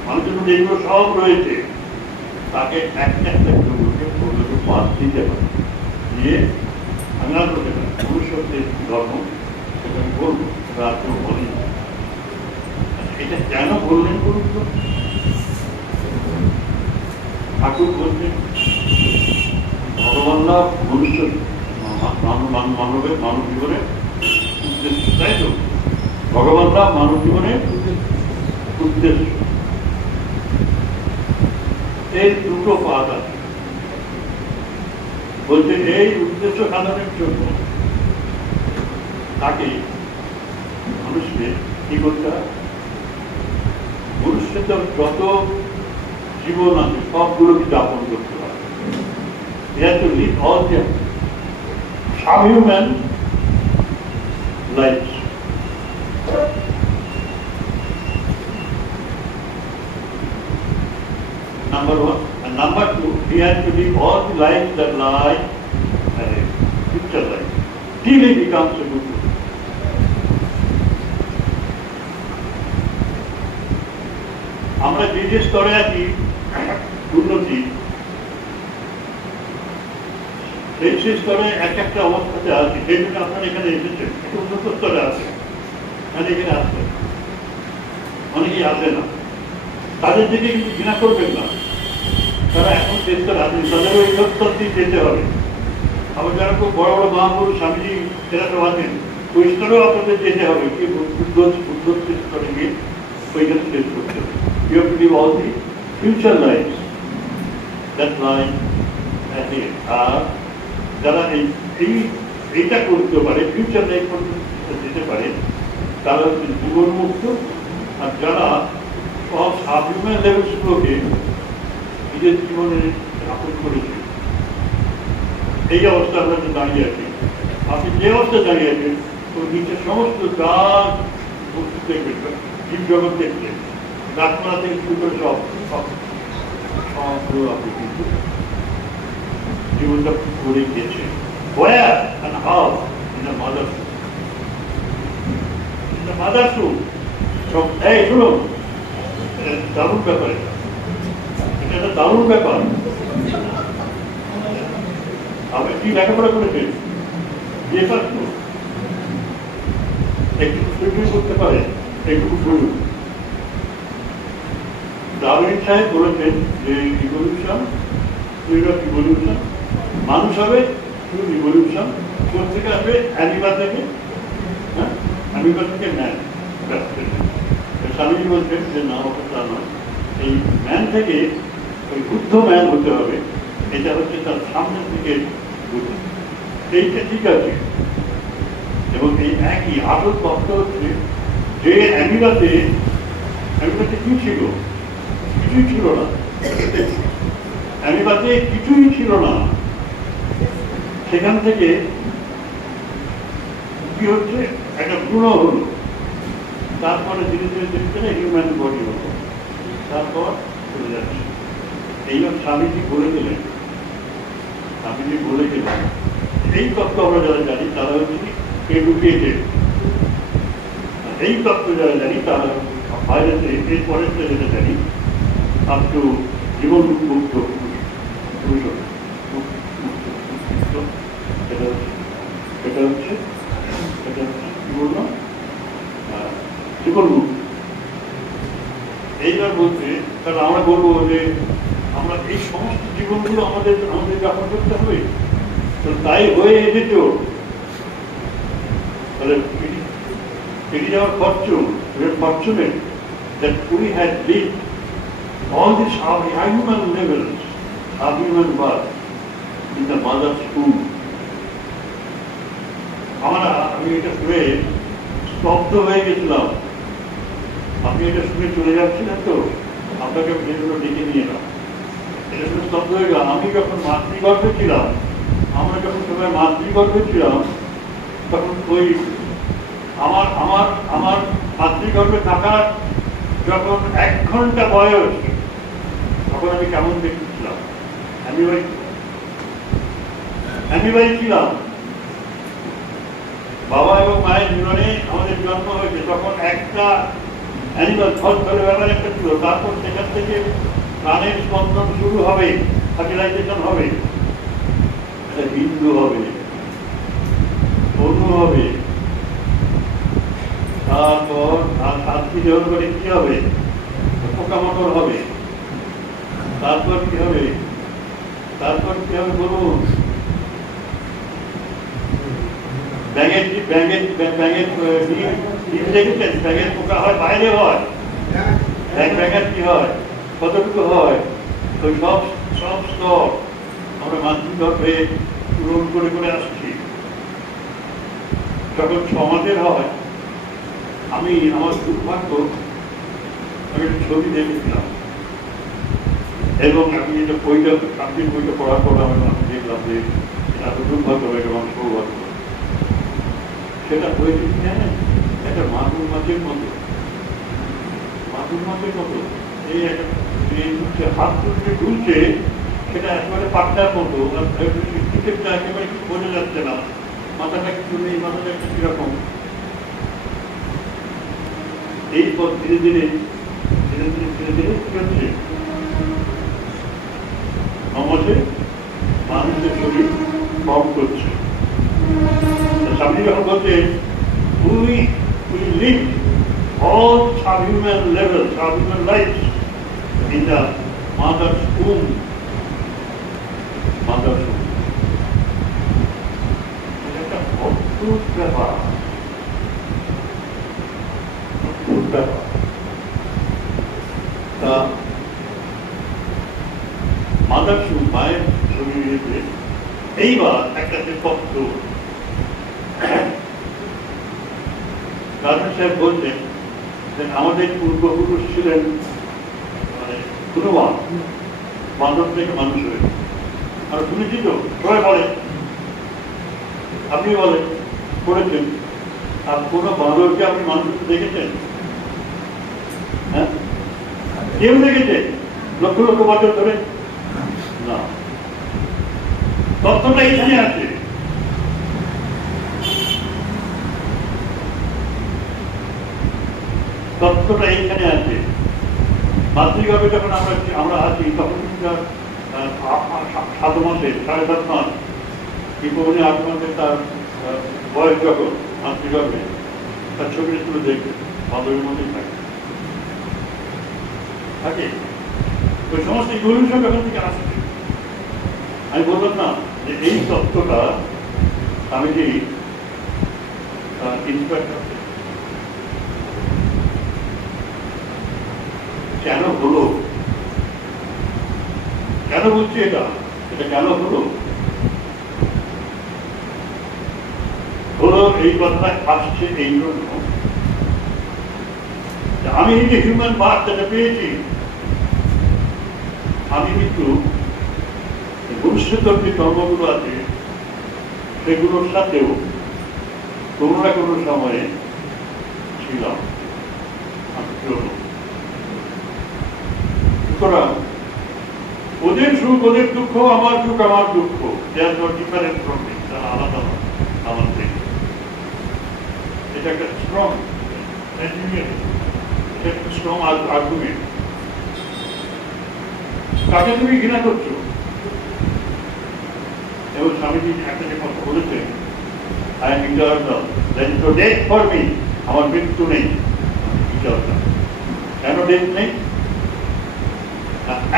মানুষের মধ্যে এগুলো সব রয়েছে, তাকে একটা বাদ দিতে পারে, দিয়ে ভাঙার হতে পারে মনুষ্যত্বের ধর্ম। সেটা আমি বলবো, কেউ বলি এটা কেন বললেন বলুন তো? ঠাকুর বলছেন ভগবানরা মনুষ্য মানব জীবনের উদ্দেশ্য, তাই তো? ভগবানরা মানব জীবনের উদ্দেশ্য, এই দুটো পাঠ আছে। বলছে এই উদ্দেশ্য সাধনের জন্য তাকে মানুষকে কি করতে হয়? মনুষ্যের যত জীবন আছে সবগুলোকে যাপন করতে হয়। to live all their subhuman lives. Number one. And number two, he has to live all the lives that lie ahead, future life, till he becomes a good person. আমরা যে স্তরে আছি উন্নতি, সেই স্তরে একটা অবস্থাতে আছি, সেই জন্য আপনারা এখানে এসেছেন, একটা উন্নত স্তরে আছে, এখানে আসবে, অনেকেই আসে না, তাদের দিকে কিন্তু ঘৃণা করবেন না, তারা এখন যে স্তরে আছেন তাদেরও এই স্তর দিয়ে যেতে হবে। আবার যারা খুব বড় বড় মহাপুরুষ স্বামীজি সেটা তো আছেন, ওই স্তরেও আপনাদের যেতে হবে, কি বুদ্ধ স্তরে গিয়ে ওইখানে শেষ করতে হবে। You have to live all the future lives that lie ahead. আর যারা এইটা করতে পারে, ফিউচার লাইফ করতে যেতে পারে, তারা হচ্ছে জীবন মুক্ত আর যারা সব সাবহিউম্যান লেভেলসগুলোকে নিজের জীবনে আপন করেছে, এই অবস্থা আমরা যে দাঁড়িয়ে আছি, আপনি যে অবস্থায় দাঁড়িয়ে আছেন তো নিচের সমস্ত গাছ বস্তু দেখবেন, জীব জগৎ দেখবেন, গাছপালা থেকে শুরু করে সব সবগুলো আপনি কিন্তু জীবনটা করে গিয়েছে। Where and how? In the mother's womb. In the mother's womb. সব এই শুনুন, দারুণ ব্যাপার, এটা একটা দারুণ ব্যাপার। আপনি কি লেখাপড়া করেছেন? যে একটু করতে পারে, একটু শুনুন। ডারউইন সাহেব বলেছেন যে ইভলিউশন, ইভলিউশন মানুষ হবে শুধু ইভলিউশন, কোথা থেকে আসবে? অ্যানিমাল থেকে, হ্যাঁ, অ্যানিমাল থেকে ম্যান। স্বামীজি বলছেন যে না, ওটা তা নয়, এই ম্যান থেকে ওই বুদ্ধ ম্যান হতে হবে, এটা হচ্ছে তার সামনের দিকে বুদ্ধ। এইটা ঠিক আছে, এবং এই একই আসল তত্ত্ব হচ্ছে যে অ্যানিমালে কি ছিল? কিছুই ছিল না। অ্যানিমালে কিছুই ছিল না। সেখান থেকে কি হচ্ছে, একটা ভ্রূণ হলো, তারপরে ধীরে ধীরে ধীরে ধীরে হিউম্যান বডি হলো, তারপর চলে যাচ্ছে। এইভাবে স্বামীজি বলে গেলেন, স্বামীজি বলে গেলেন। এই তত্ত্ব আমরা যারা জানি তারা হচ্ছে এডুকেটেড, এই তত্ত্ব যারা জানি তারা বাইরে এর পরের যেটা জানি আপ টু জীবন মুক্ত এটা হচ্ছে কি বললাম, জীবন মুক্ত। এইবার বলতে তাহলে আমরা বলবো যে আমরা এই সমস্ত জীবনগুলো আমাদের যাপন করতে হবে, তো তাই হয়ে যেত। তাহলে it is our fortune, we are fortunate that we had lived all these human levels, human birth in the mother's womb. আমি এটা শুনে স্তব্ধ হয়ে গেছিলাম। আপনি এটা শুনে চলে যাচ্ছিলেন তো, আপনাকে যেগুলো ডেকে নিয়ে এলাম, এটা শুনে স্তব্ধ হয়ে গেল। আমি যখন মাতৃগর্ভে ছিলাম, আমরা যখন সবাই মাতৃগর্ভে ছিলাম, তখন ওই আমার আমার আমার মাতৃগর্ভে থাকার যখন 1 ঘন্টা বয়স, তখন আমি কেমন দেখেছিলাম? আমি ভাই ছিলাম। বাবা এবং মায়ের জীবনে আমাদের জন্ম হয়েছে, তখন একটা অ্যানিমাল ধরে ব্যাপার একটা ছিল। তারপর সেখান থেকে প্রাণের স্পন্দন শুরু হবে, ফার্টিলাইজেশন হবে, বিন্দু হবে, অণু হবে, তারপর শান্তি দেহ করে কি হবে? পোকামাকড় হবে। তারপর কি হবে? বলুন। ব্যাঙের পোকা হয়, বাইরে হয়। ব্যাঙের কি হয়? কতটুকু হয়? ওই সব স্তর আমরা মাতৃগর্ভে পূরণ করে করে আসছি। যখন 6 মাসের হয়, আমার দুর্ভাগ্য, আমি ছবি দেখেছিলাম, এবং আমি যেটা বইটা পড়ার পর আমি দেখলাম যে এত দুর্ভাগ্য হয়ে আমার সৌভাগ্য। সেটা হয়েছে কি জানেন? একটা মাগুর মাছের মতো, এই হাত তুলতে ঢুলছে, সেটা একেবারে পাট্টার মতো, একেবারে কিছু বোঝা যাচ্ছে না, মাথাটা কিছু নেই, মাথাটা একটা কিরকম। এই পথ ধীরে ধীরে কি হচ্ছে? আমাদের মানুষের শরীর কম করছে। স্বামী যখন বলছে we live all subhuman levels, subhuman lives in the mother's womb. এটা একটা অদ্ভুত ব্যাপার। মাদার মায়ের শরীরে এইবার একটা যে তথ্য ডাক্তার সাহেব বলছেন আমাদের পূর্বপুরুষ ছিলেন মানে গুণবান, বান্দর থেকে মানুষ হয়েছে। আর শুনেছি তো সবাই বলে, আপনি বলেন করেছেন, আর কোনো বাঁদরকে আপনি মানুষ দেখেছেন? হ্যাঁ, কেউ দেখেছে লক্ষ লক্ষ বছর ধরে? না। তথ্যটা এখানে আছে। তথ্যটা এইখানে আছে। মাতৃগর্ভে যখন আমরা আছি তখন 7 মাসে, 7.5 মাস কি 8 মাসে তার বয়স যখন মাতৃগর্ভে, তার ছবিটা তুলে দেখবে বাঁদরের মধ্যেই থাকে। ওই সমস্ত ইভলিউশন যখন থেকে আসছে, আমি বললাম না যে এই তত্ত্বটা আমি কি ইন্সপায়ার করছি। কেন হলো, কেন বলছি এটা কেন হলো এই কথাটা আসছে এই জন্য আমি এই যে হিউম্যান বার্থ যেটা পেয়েছি, আমি কিন্তু ভবিষ্যতের যে কর্মগুলো আছে সেগুলোর সাথেও কোনো না কোনো সময়ে ছিলাম। সুতরাং ওদের সুখ ওদের দুঃখ, আমার সুখ আমার দুঃখ, ডিফারেন্ট ফ্রম মি, তারা আলাদা নয় আমার থেকে। এটা একটা স্ট্রং স্ট্রং আর্গুমেন্ট। কাকে তুমি ঘৃণা করছো? এবং স্বামীজি একটা যে কথা বলেছেন, I am eternal, there is no death for me, আমার মৃত্যু নেই। ইটারনাল। কেন ডেথ নেই?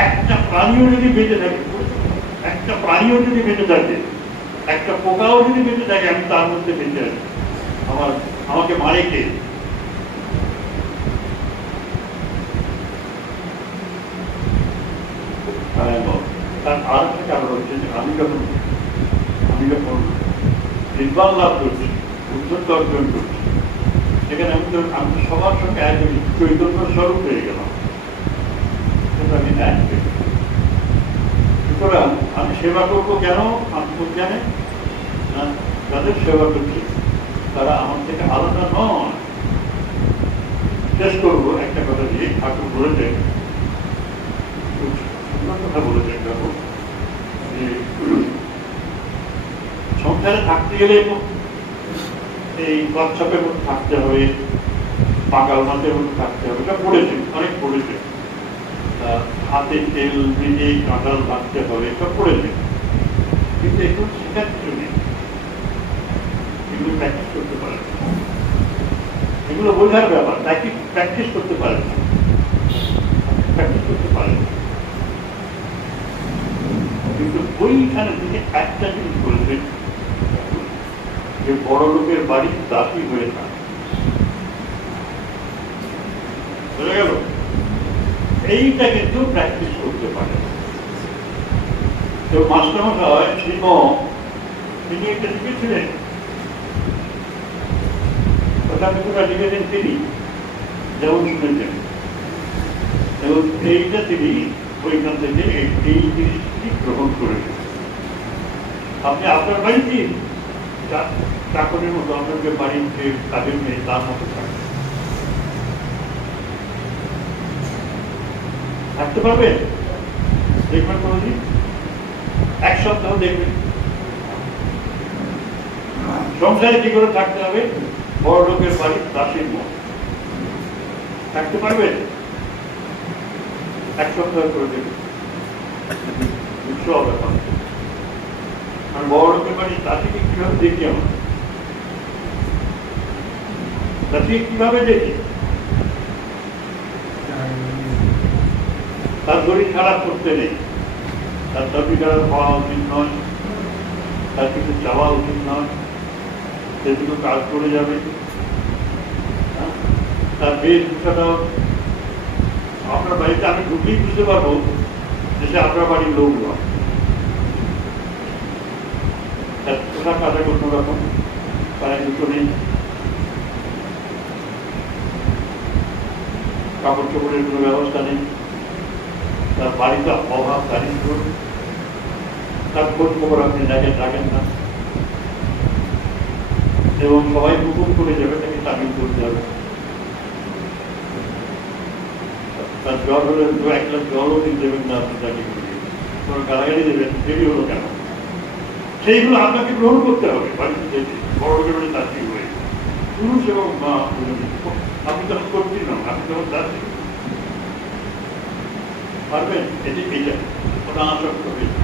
একটা প্রাণীও যদি বেঁচে থাকে, একটা প্রাণীও যদি বেঁচে থাকে, একটা পোকাও যদি বেঁচে থাকে, আমি তার মধ্যে বেঁচে আছি। আমাকে মারে কে? তার আর একটা কারণ হচ্ছে যে আমি যখন নির্বাণ লাভ করছি, উদ্ধত্ত অর্জন করছি, সেখানে আমি সবার সঙ্গে একজন চৈতন্য স্বরূপ হয়ে গেলাম। আমি এক। সুতরাং আমি সেবা করবো কেন? আত্মজ্ঞানে না, যাদের সেবা করছি তারা আমার থেকে আলাদা নয়। শেষ করবো একটা কথা দিয়ে। ঠাকুর বলেছেন, খুব সুন্দর কথা বলেছেন ঠাকুর, যে সংসারে থাকতে গেলে এই কচ্ছপের মধ্যে থাকতে হবে, পাকাল মাছের মধ্যে থাকতে হবে, এটা পড়েছেন, অনেক পড়েছেন। হাতে তেল দিয়ে কাঁঠাল ভাঙতে হবে, এটা পড়েছেন। কিন্তু এখন শেখার কিছু নেই, এগুলো প্র্যাকটিস করতে পারেন, এগুলো বোঝার ব্যাপার, প্র্যাকটিস করতে পারেন, প্র্যাকটিস করতে পারেন। কিন্তু ওইখানে থেকে একটা জিনিস বলবেন যে বড় লোকের বাড়ির দাসী হয়ে থাকে। বুঝা গেল? এইটা কিন্তু প্র্যাকটিস করতে পারে। তো মাস্টারমশাই শ্রীম তিনি এটা লিখেছিলেন, কথাটা লিখেছেন তিনি, যেমন শুনেছেন, এবং এইটা তিনি ওইখান থেকে এই জিনিসটি গ্রহণ করেছেন। আপনি আপনার বাড়িতে চাকরের মতো আপনাকে বাড়িতে কাজের মেয়ে তার মতো থাকতে পারবেন? দেখবেন কোনদিন? এক সপ্তাহ দেখবেন সংসারে কি করে থাকতে হবে, বড় লোকের বাড়ির দাসীর মতো থাকতে পারবেন? এক সপ্তাহ করে দেখবেন, বুঝতে ব্যাপার। আর বড় লোকের বাড়ির দাসীকে কিভাবে দেখি আমরা? দাসীকে কিভাবে দেখি? তার শরীর খারাপ করতে নেই, তার শরীর খারাপ হওয়া উচিত নয়, তার কিছু চাওয়া উচিত নয়, সে শুধু কাজ করে যাবে। তার বেশভূষাটাও আপনার বাড়িতে আমি ঢুকলেই বুঝতে পারবো যে সে আপনার বাড়ির লোক নয়। তার পোশাক আশাক অন্যরকম, পায়ে দুটো নেই, কাপড় চোপড়ের কোনো ব্যবস্থা নেই, তার বাড়িতে অভাব দারিদ্র, তার খোঁজ খবর আপনি রাখেন না, এবং সবাই হুকুম করে যাবে তাকে তামিল করতে হবে। তার জ্বর হলে 1 লাখ জলও দিতে দেবেন না, আপনি তাকে কোনো গালাগালি দেবেন, দেরি হলো কেন, সেইগুলো আপনাকে গ্রহণ করতে হবে। বাড়িতে যেতে বড় লোকের চাকরি হয়ে পুরুষ এবং মা, আপনি তখন করছেন না, আপনি তখন যাচ্ছেন পারবেন, এইটা ওটা আসক্ত হয়েছে।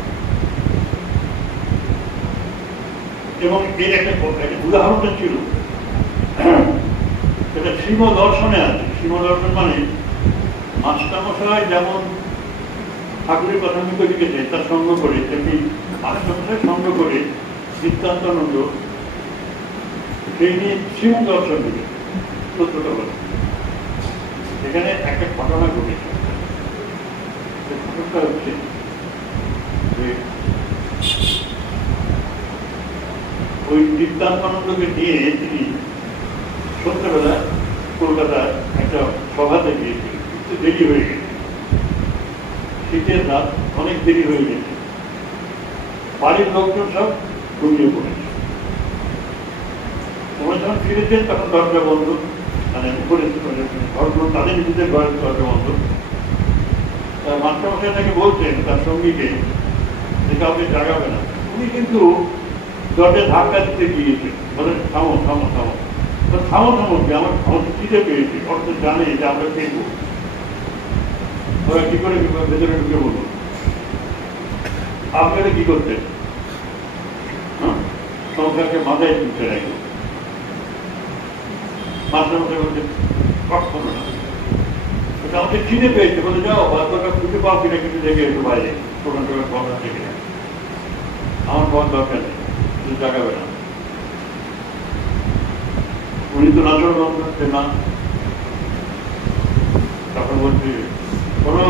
এবং এর একটা উদাহরণটা ছিল, এটা শ্রীম দর্শনে আছে। শ্রীম দর্শন মানে মাস্টারমশাই যেমন ঠাকুরের কথা মুখে লিখেছে তার সঙ্গ করে, তেমনি মাস্টারমশাই সঙ্গ করে নিত্যানন্দ সেই নিয়ে শ্রীম দর্শন দিবে সত্যটা বলে। এখানে একটা ঘটনা ঘটেছে। ঘটনাটা হচ্ছে যে ওই নিত্যানন্দকে নিয়ে তিনি সন্ধ্যাবেলা কলকাতার একটা সভাতে গিয়েছিলেন। একটু দেরি হয়ে গেছে, শীতের রাত, অনেক দেরি হয়ে গেছে, বাড়ির লোকজন সব ঘুমিয়ে পড়েছে। তোমরা যখন ফিরেছেন তখন দরজা বন্ধ, মানে উপরে ঘরগুলো তাদের নিজেদের ঘরের দরজা বন্ধ। মাস্টারমশাই তাকে বলছেন তার সঙ্গীকে যে কাউকে জাগাবে না। উনি কিন্তু দরজা ধাক্কা দিতে গিয়েছেন, বলেন থামো থামো থামো, থামো থামো যে আমার খিদে পেয়েছে, অর্থ জানে যে আমরা খেলবো। ওরা কি করে ভেতরে ঢুকে বলবো, আপনারা কি করতেন? হ্যাঁ, সংসারকে মাথায় তুলতে রাখবো। মাস্টারমশাই বলছেন কখনো না, ওটা আমাকে খিদে পেয়েছে, বলে যাও বাচ্চাটা খুঁজে পাও কিনা কিছু দেখে একটু বাইরে প্রধান প্রধান বন্ধা থেকে আমার বন্ধ দরকার নেই, কিছু জাগাবে না। উনি তো নাচর বন্ধ হচ্ছে না, তখন বলছি শোনো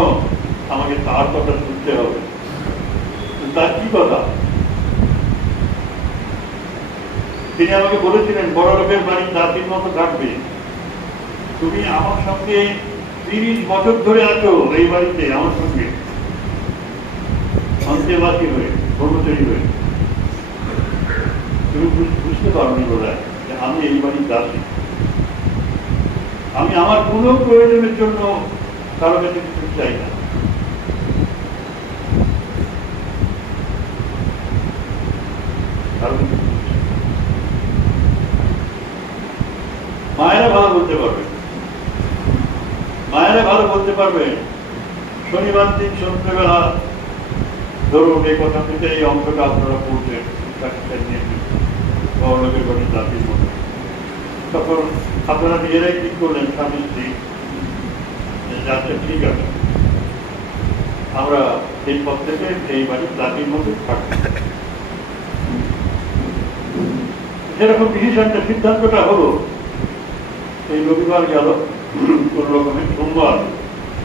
আমাকে তার কথা শুনতে হবে। তার কি কথা? তিনি আমাকে বলেছিলেন বড় লোকের বাড়ি জাতির মতো থাকবে, তুমি আমার সঙ্গে 30 বছর ধরে আছো এই বাড়িতে আমার সঙ্গে অন্তেবাসী হয়ে, কর্মচারী হয়ে, তুমি বুঝতে পারোনি বোধ হয় যে আমি এই বাড়ির দাসী। আমি আমার কোনো প্রয়োজনের জন্য কারো কাছে কিছু চাই না। মায়েরা ভালো বলতে পারবে, মায়েরা ভালো বলতে পারবে। শনিবার দিন সন্ধ্যেবেলা ধরুন এই কথা থেকে এই অঙ্কটা আপনারা পড়ছেন বড় লোকের বাড়ির জাতির মতো, তখন আপনারা নিজেরাই ঠিক করলেন স্বামী স্ত্রী, যাচ্ছে ঠিক আছে আমরা এই পথ থেকে এই বাড়ির জাতির মতো থাকবো। যেরকম ডিসিশনটা, সিদ্ধান্তটা হলো, এই রবিবার গেল কোন রকমের, সোমবার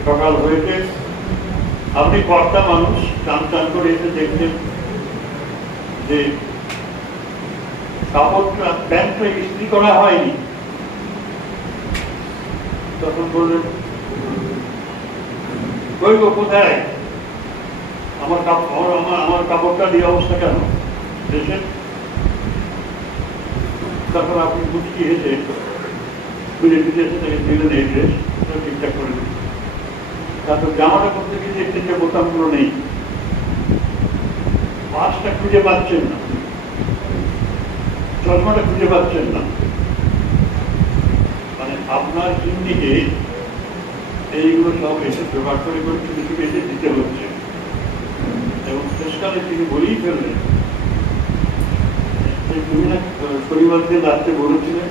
সকাল হয়েছে, আপনি কর্তা মানুষ চান চান করে এসে দেখছেন যে কাপড়টা প্যান্টটা ইস্ত্রি করা হয়নি। তখন বললেন কইব কোথায় আমার কাপড়, আমার কাপড়টা দিয়ে অবস্থা কেন দেশে? তখন আপনি মুচকি হেসে খুঁজে খুঁজে এসে তাকে দিলেন এই ড্রেস, ঠিকঠাক করে দিন। তারপর জামাটা করতে গিয়ে দেখছেন যে বোতামগুলো নেই, মাছটা খুঁজে পাচ্ছেন না, চশমাটা খুঁজে পাচ্ছেন না। মানে আপনার চিন্তিকে এইগুলো সব এসে জোগাড় করে করে কিছু কিছু এসে দিতে হচ্ছে। এবং শেষকালে তিনি বলেই ফেললেন, তুমি না পরিবারকে রাখতে বলেছিলেন,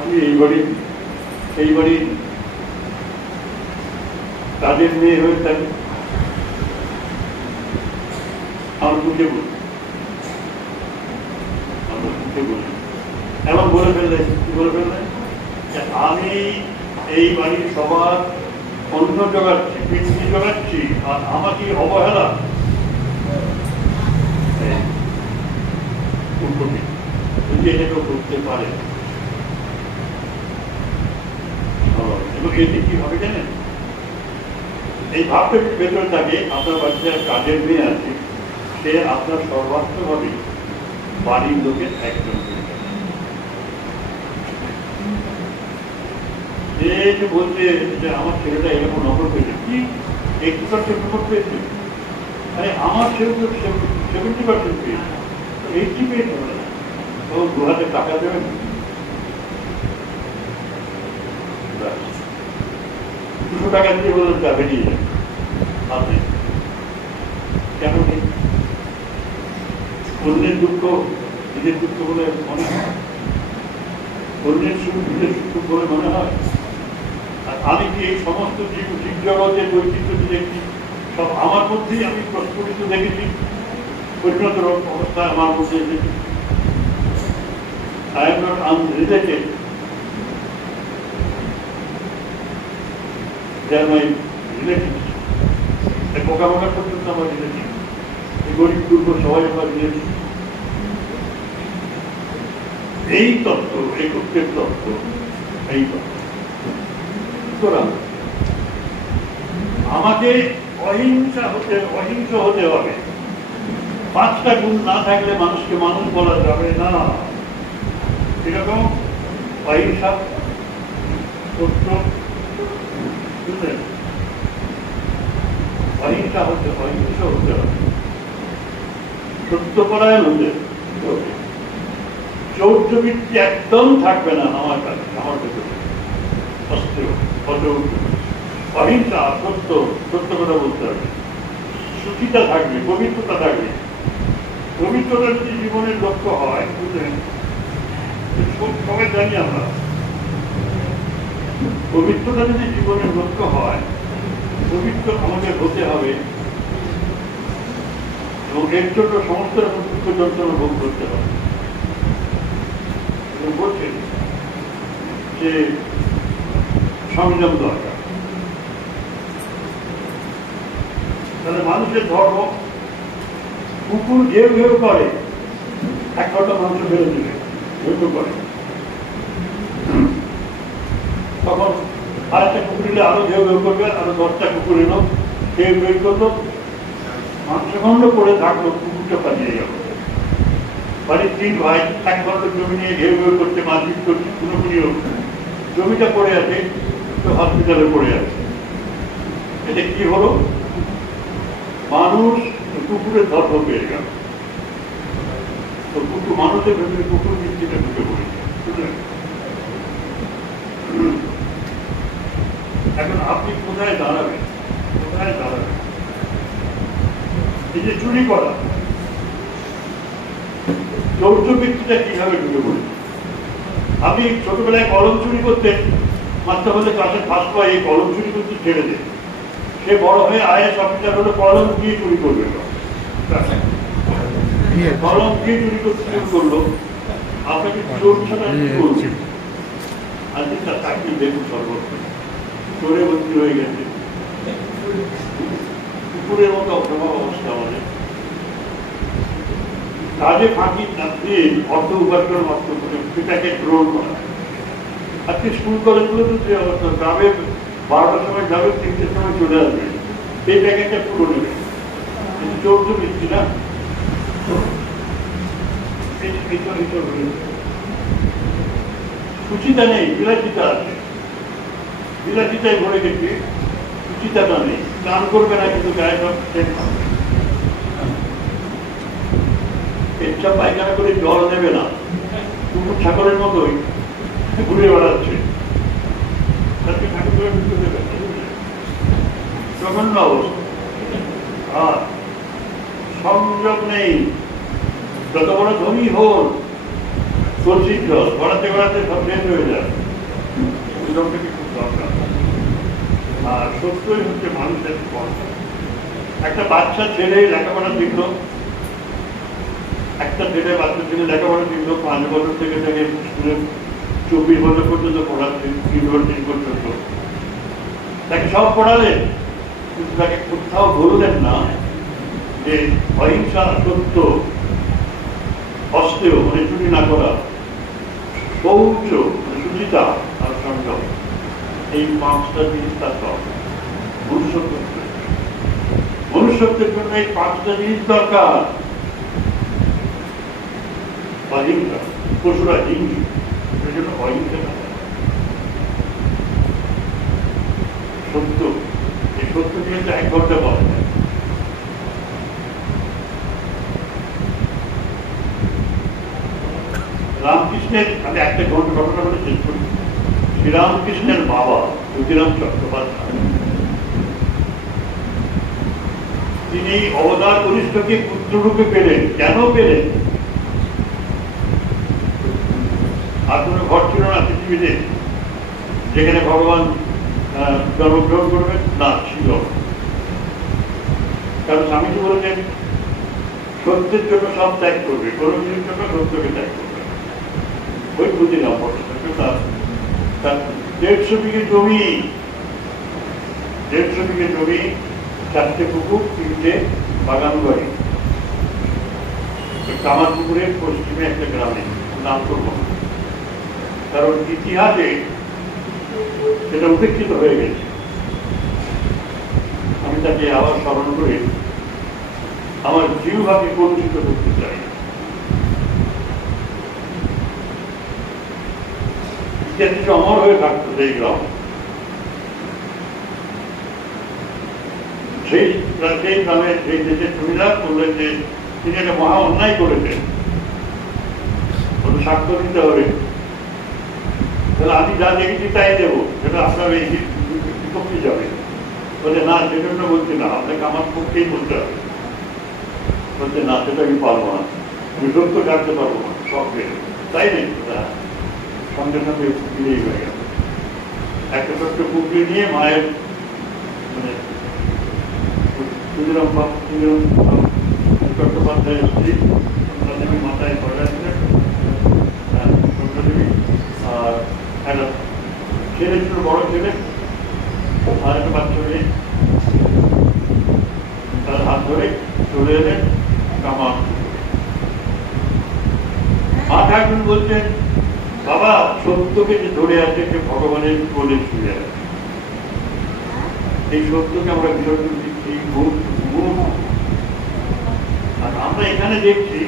আমি এই বাড়ির কাজের মেয়ে হয়ে থাকি, আমার মুখে বলি, আমার মুখে বলি। এমন বলে ফেললেন, কি বলে ফেললেন, আমি এই বাড়ির সবার অন্য জোগাচ্ছি, পিঠি জোগাচ্ছি, আর আমাকে অবহেলা। যদি এটা কেউ করতে পারে, এটি কি হবে জানেন, এই ভাবটা যদি ভেতরে থাকে, আপনার বাড়িতে যারা কাজের মেয়ে আছে সে আপনার সর্বাত্মকভাবে বাড়ির লোকের একজন হয়ে যাবে। যে বলছে যে আমার ছেলেটা এরকম নম্বর পেয়েছে, কি 80% নম্বর পেয়েছে, আরে আমার সেও 70% পেয়েছে, 80 পেয়েছে না, তো 2000 টাকা দেবেন, 200 টাকা দিয়ে বললেন তা বেরিয়ে যাবে। আপনি কেন নেই? অন্যের দুঃখ নিজের দুঃখ বলে মনে হয়, অন্যের সুখ নিজের সুখ বলে মনে হয়। আর আমি কি এই সমস্ত জীব জগতের বৈচিত্র্য দেখছি, সব আমার মধ্যেই আমি প্রস্ফুটিত দেখেছি, পরিণত অবস্থা আমার মধ্যে এসেছি। I am not unrelated. They are my relatives. এই বোকা বোকা পর্যন্ত আমার রিলেটিভ, এই গরিব দুর্গ সবাই আমার রিলেটিভ। এই তত্ত্ব, একত্বের তত্ত্ব, এই তত্ত্ব। সুতরাং আমাকে অহিংস হতে হবে। 5টা গুণ না থাকলে মানুষকে মানুষ বলা যাবে না। এরকম অহিংসা, সত্য, অহিংসা হতে, অহিংস হতে হবে, সত্যপরায়ণ হতে হবে, চৌর্যবৃত্তি একদম থাকবে না আমার কাছে, আমার ভেতরে অস্ত্র, অহিংসা, সত্য, সত্য কথা বলতে হবে, সুচিতা থাকবে, পবিত্রতা থাকবে। পবিত্রতা যদি জীবনের লক্ষ্য হয়, বুঝলেন, সবাই জানি আমরা, পবিত্রতা যদি জীবনের লক্ষ্য হয়, পবিত্র আমাদের হতে হবে এবং এর জন্য সমস্ত রকম দুঃখ যন্ত্রণা ভোগ করতে হবে। বলছেন যে সংযম দরকার। তাহলে মানুষের ধর্ম, কুকুর ঘেউ ঘেউ করে, 1 ঘন্টা মাংস ফেলে দিবে, ঘেউ করে, তখন আরেকটা কুকুর এলে আরো ঘেউ ঘেউ করবে, আরো 10টা কুকুর এলো, ঘেউ ঘেউ করলো, মাংসখণ্ড করে থাকলো, কুকুরটা পালিয়ে গেল। বাড়ির 3 ভাই 1 ঘন্টা জমি নিয়ে ঘেউ ঘেউ করছে, মারপিট করছে, পুরোপুরিও জমিটা পড়ে আছে, তো হসপিটালে পড়ে আছে। এটা কি হলো? মানুষ কুকুরের ধর্ম পেয়ে গেল, তো কুকুর মানুষের ভেতরে কুকুর বৃত্তিটা ঢুকে পড়েছে। এখন আপনি কোথায় দাঁড়াবেন? কোথায় দাঁড়াবেন? এই যে চুরি করা, চৌর্যবৃত্তিটা কিভাবে ঢুকে পড়েছে? আমি ছোটবেলায় কলম চুরি করতে, মাত্র হলে ক্লাসে ফার্স্ট পাই, এই কলম চুরি করতে ছেড়ে দেয়। সে বড় হয়ে আইএস অফিসার হলে কলম দিয়ে চুরি করবে, কলম দিয়ে চুরি করতে শুরু করলো। আপনাকে চোর ছাড়া কি করছে? আজকে তার চাকরি দেখুন, সর্বত্র চোরে ভর্তি হয়ে গেছে, কুকুরের মতো অপ্রভাব অবস্থা আমাদের। কাজে ফাঁকি দিয়ে অর্থ উপার্জন, অর্থ সেটাকে গ্রহণ করা। আজকে স্কুল কলেজগুলোতে যে অবস্থা, গ্রামে 12টার সময় যাবে, 3টের সময় চলে আসবে, এই প্যাকেটটা পুরো নেবে, কিন্তু চোর তো নিচ্ছি না। সুচিতা নেই, বিলাসিতা আছে, বিলাসিতায় ভরে গেছে, সুচিতাটা নেই। স্নান করবে না, কিন্তু গায়ে সব পেচ্ছাপ পায়খানা করে জল নেবে না, কুকুর ছাগলের মতোই ঘুরে বেড়াচ্ছে, জঘন্য অবস্থা। আর সংযোগ নেই, যত বড় ধনী হোক, কলসির জল গড়াতে গড়াতে সব শেষ হয়ে যায়। সংযোগটা কি খুব দরকার। আর সত্যই হচ্ছে মানুষের ভরসা। একটা বাচ্চা ছেলে লেখাপড়া শিখলো, একটা ছেলে বাচ্চা ছেলে লেখাপড়া শিখলো, 5 বছর থেকে থেকে স্কুলে 24 বছর পর্যন্ত পড়াচ্ছে, ইউনিভার্সিটি পর্যন্ত, তাকে সব পড়ালেন, কিন্তু তাকে কোথাও বললেন না যে অহিংসা, সত্য, অস্তেয় মানে চুরি না করা, শৌচ, সুচিতা আর সংযম, এই পাঁচটা জিনিস তার দরকার। মনুষ্যত্বের জন্য এই পাঁচটা জিনিস দরকার। অহিংসা, পশুরা হিংসা, সেই জন্য অহিংসা না। সত্য, এই সত্য নিয়ে তো 1 ঘন্টা বলা যায়। রামকৃষ্ণের, আমি একটা ঘটনা বলে শেষ করি। শ্রীরামকৃষ্ণের বাবা ক্ষুদিরাম চট্টোপাধ্যায়, তিনি অবতার কনিষ্ঠকে পুত্ররূপে পেলেন। কেন পেলেন? আর কোনো ঘর ছিল না পৃথিবীতে যেখানে ভগবান জন্মগ্রহণ করবেন, না ছিল। কারণ স্বামীজি বলেছেন সত্যের জন্য সব ত্যাগ করবে, কোনো কিছুর জন্য সত্যকে ত্যাগ করবে। ওই ক্ষুদিরাম তার 150 বিঘে জমি, 150 বিঘে জমি, 4টে পুকুর, 3টে বাগান বাড়ি, কামারপুকুরের পশ্চিমে একটা গ্রামে, নাম করব না কারণ ইতিহাসে সেটা উপেক্ষিত হয়ে গেছে। আমি তাকে আবার স্মরণ করে আমার জীবভাবে কলুষিত করতে চাই। ইতিহাসে অমর হয়ে থাকতো সেই গ্রাম। সেই গ্রামে সেই দেশের জমিদার বললেন যে তিনি একটা মহা অন্যায় করেছেন, সাক্ষ্য দিতে হবে। তাহলে আমি যা দেখেছি তাই দেবো, সেটা আপনার এই বিপক্ষে যাবে। বলে না, সেজন্য বলছি না, আপনাকে আমার পক্ষেই বলতে হবে। বলছে না, সেটা আমি পারবো না, আমি সত্য কাটতে পারবো না, সব পেয়ে। তাই নেই, সঙ্গে সঙ্গে ফিরেই হয়ে গেল। একটা ছোট্ট পুকুরি নিয়ে মায়ের মানে ক্ষুদিরাম চট্টোপাধ্যায়ের স্ত্রী সন্ধ্যাদেবী মাথায় পড়াচ্ছিলেন, সন্ধ্যাদেবী আর একটা ছেলে ছিল, বড় ছেলে, আর একটা বাচ্চা মেয়ে, তার হাত ধরে চলে এলেন কামার। মাথা এখন বলছেন, বাবা সত্যকে যে ধরে আছে সে ভগবানের কোলে শুয়ে আছে। এই সত্যকে আমরা বিসর্জন দিচ্ছি, আর আমরা এখানে দেখছি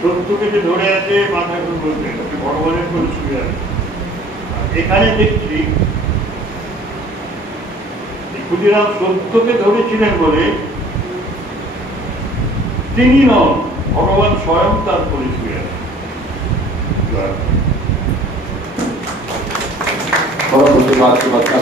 সত্যকে যে ধরে আছে, মাথা এখন বলছে ভগবানের কোলে শুয়ে আছে। এখানে দেখছি ক্ষুদিরাম সত্যকে ধরেছিলেন বলে তিনি নন, ভগবান স্বয়ং তার কোলে শুয়ে আছে। बहुत बहुत बात की बात का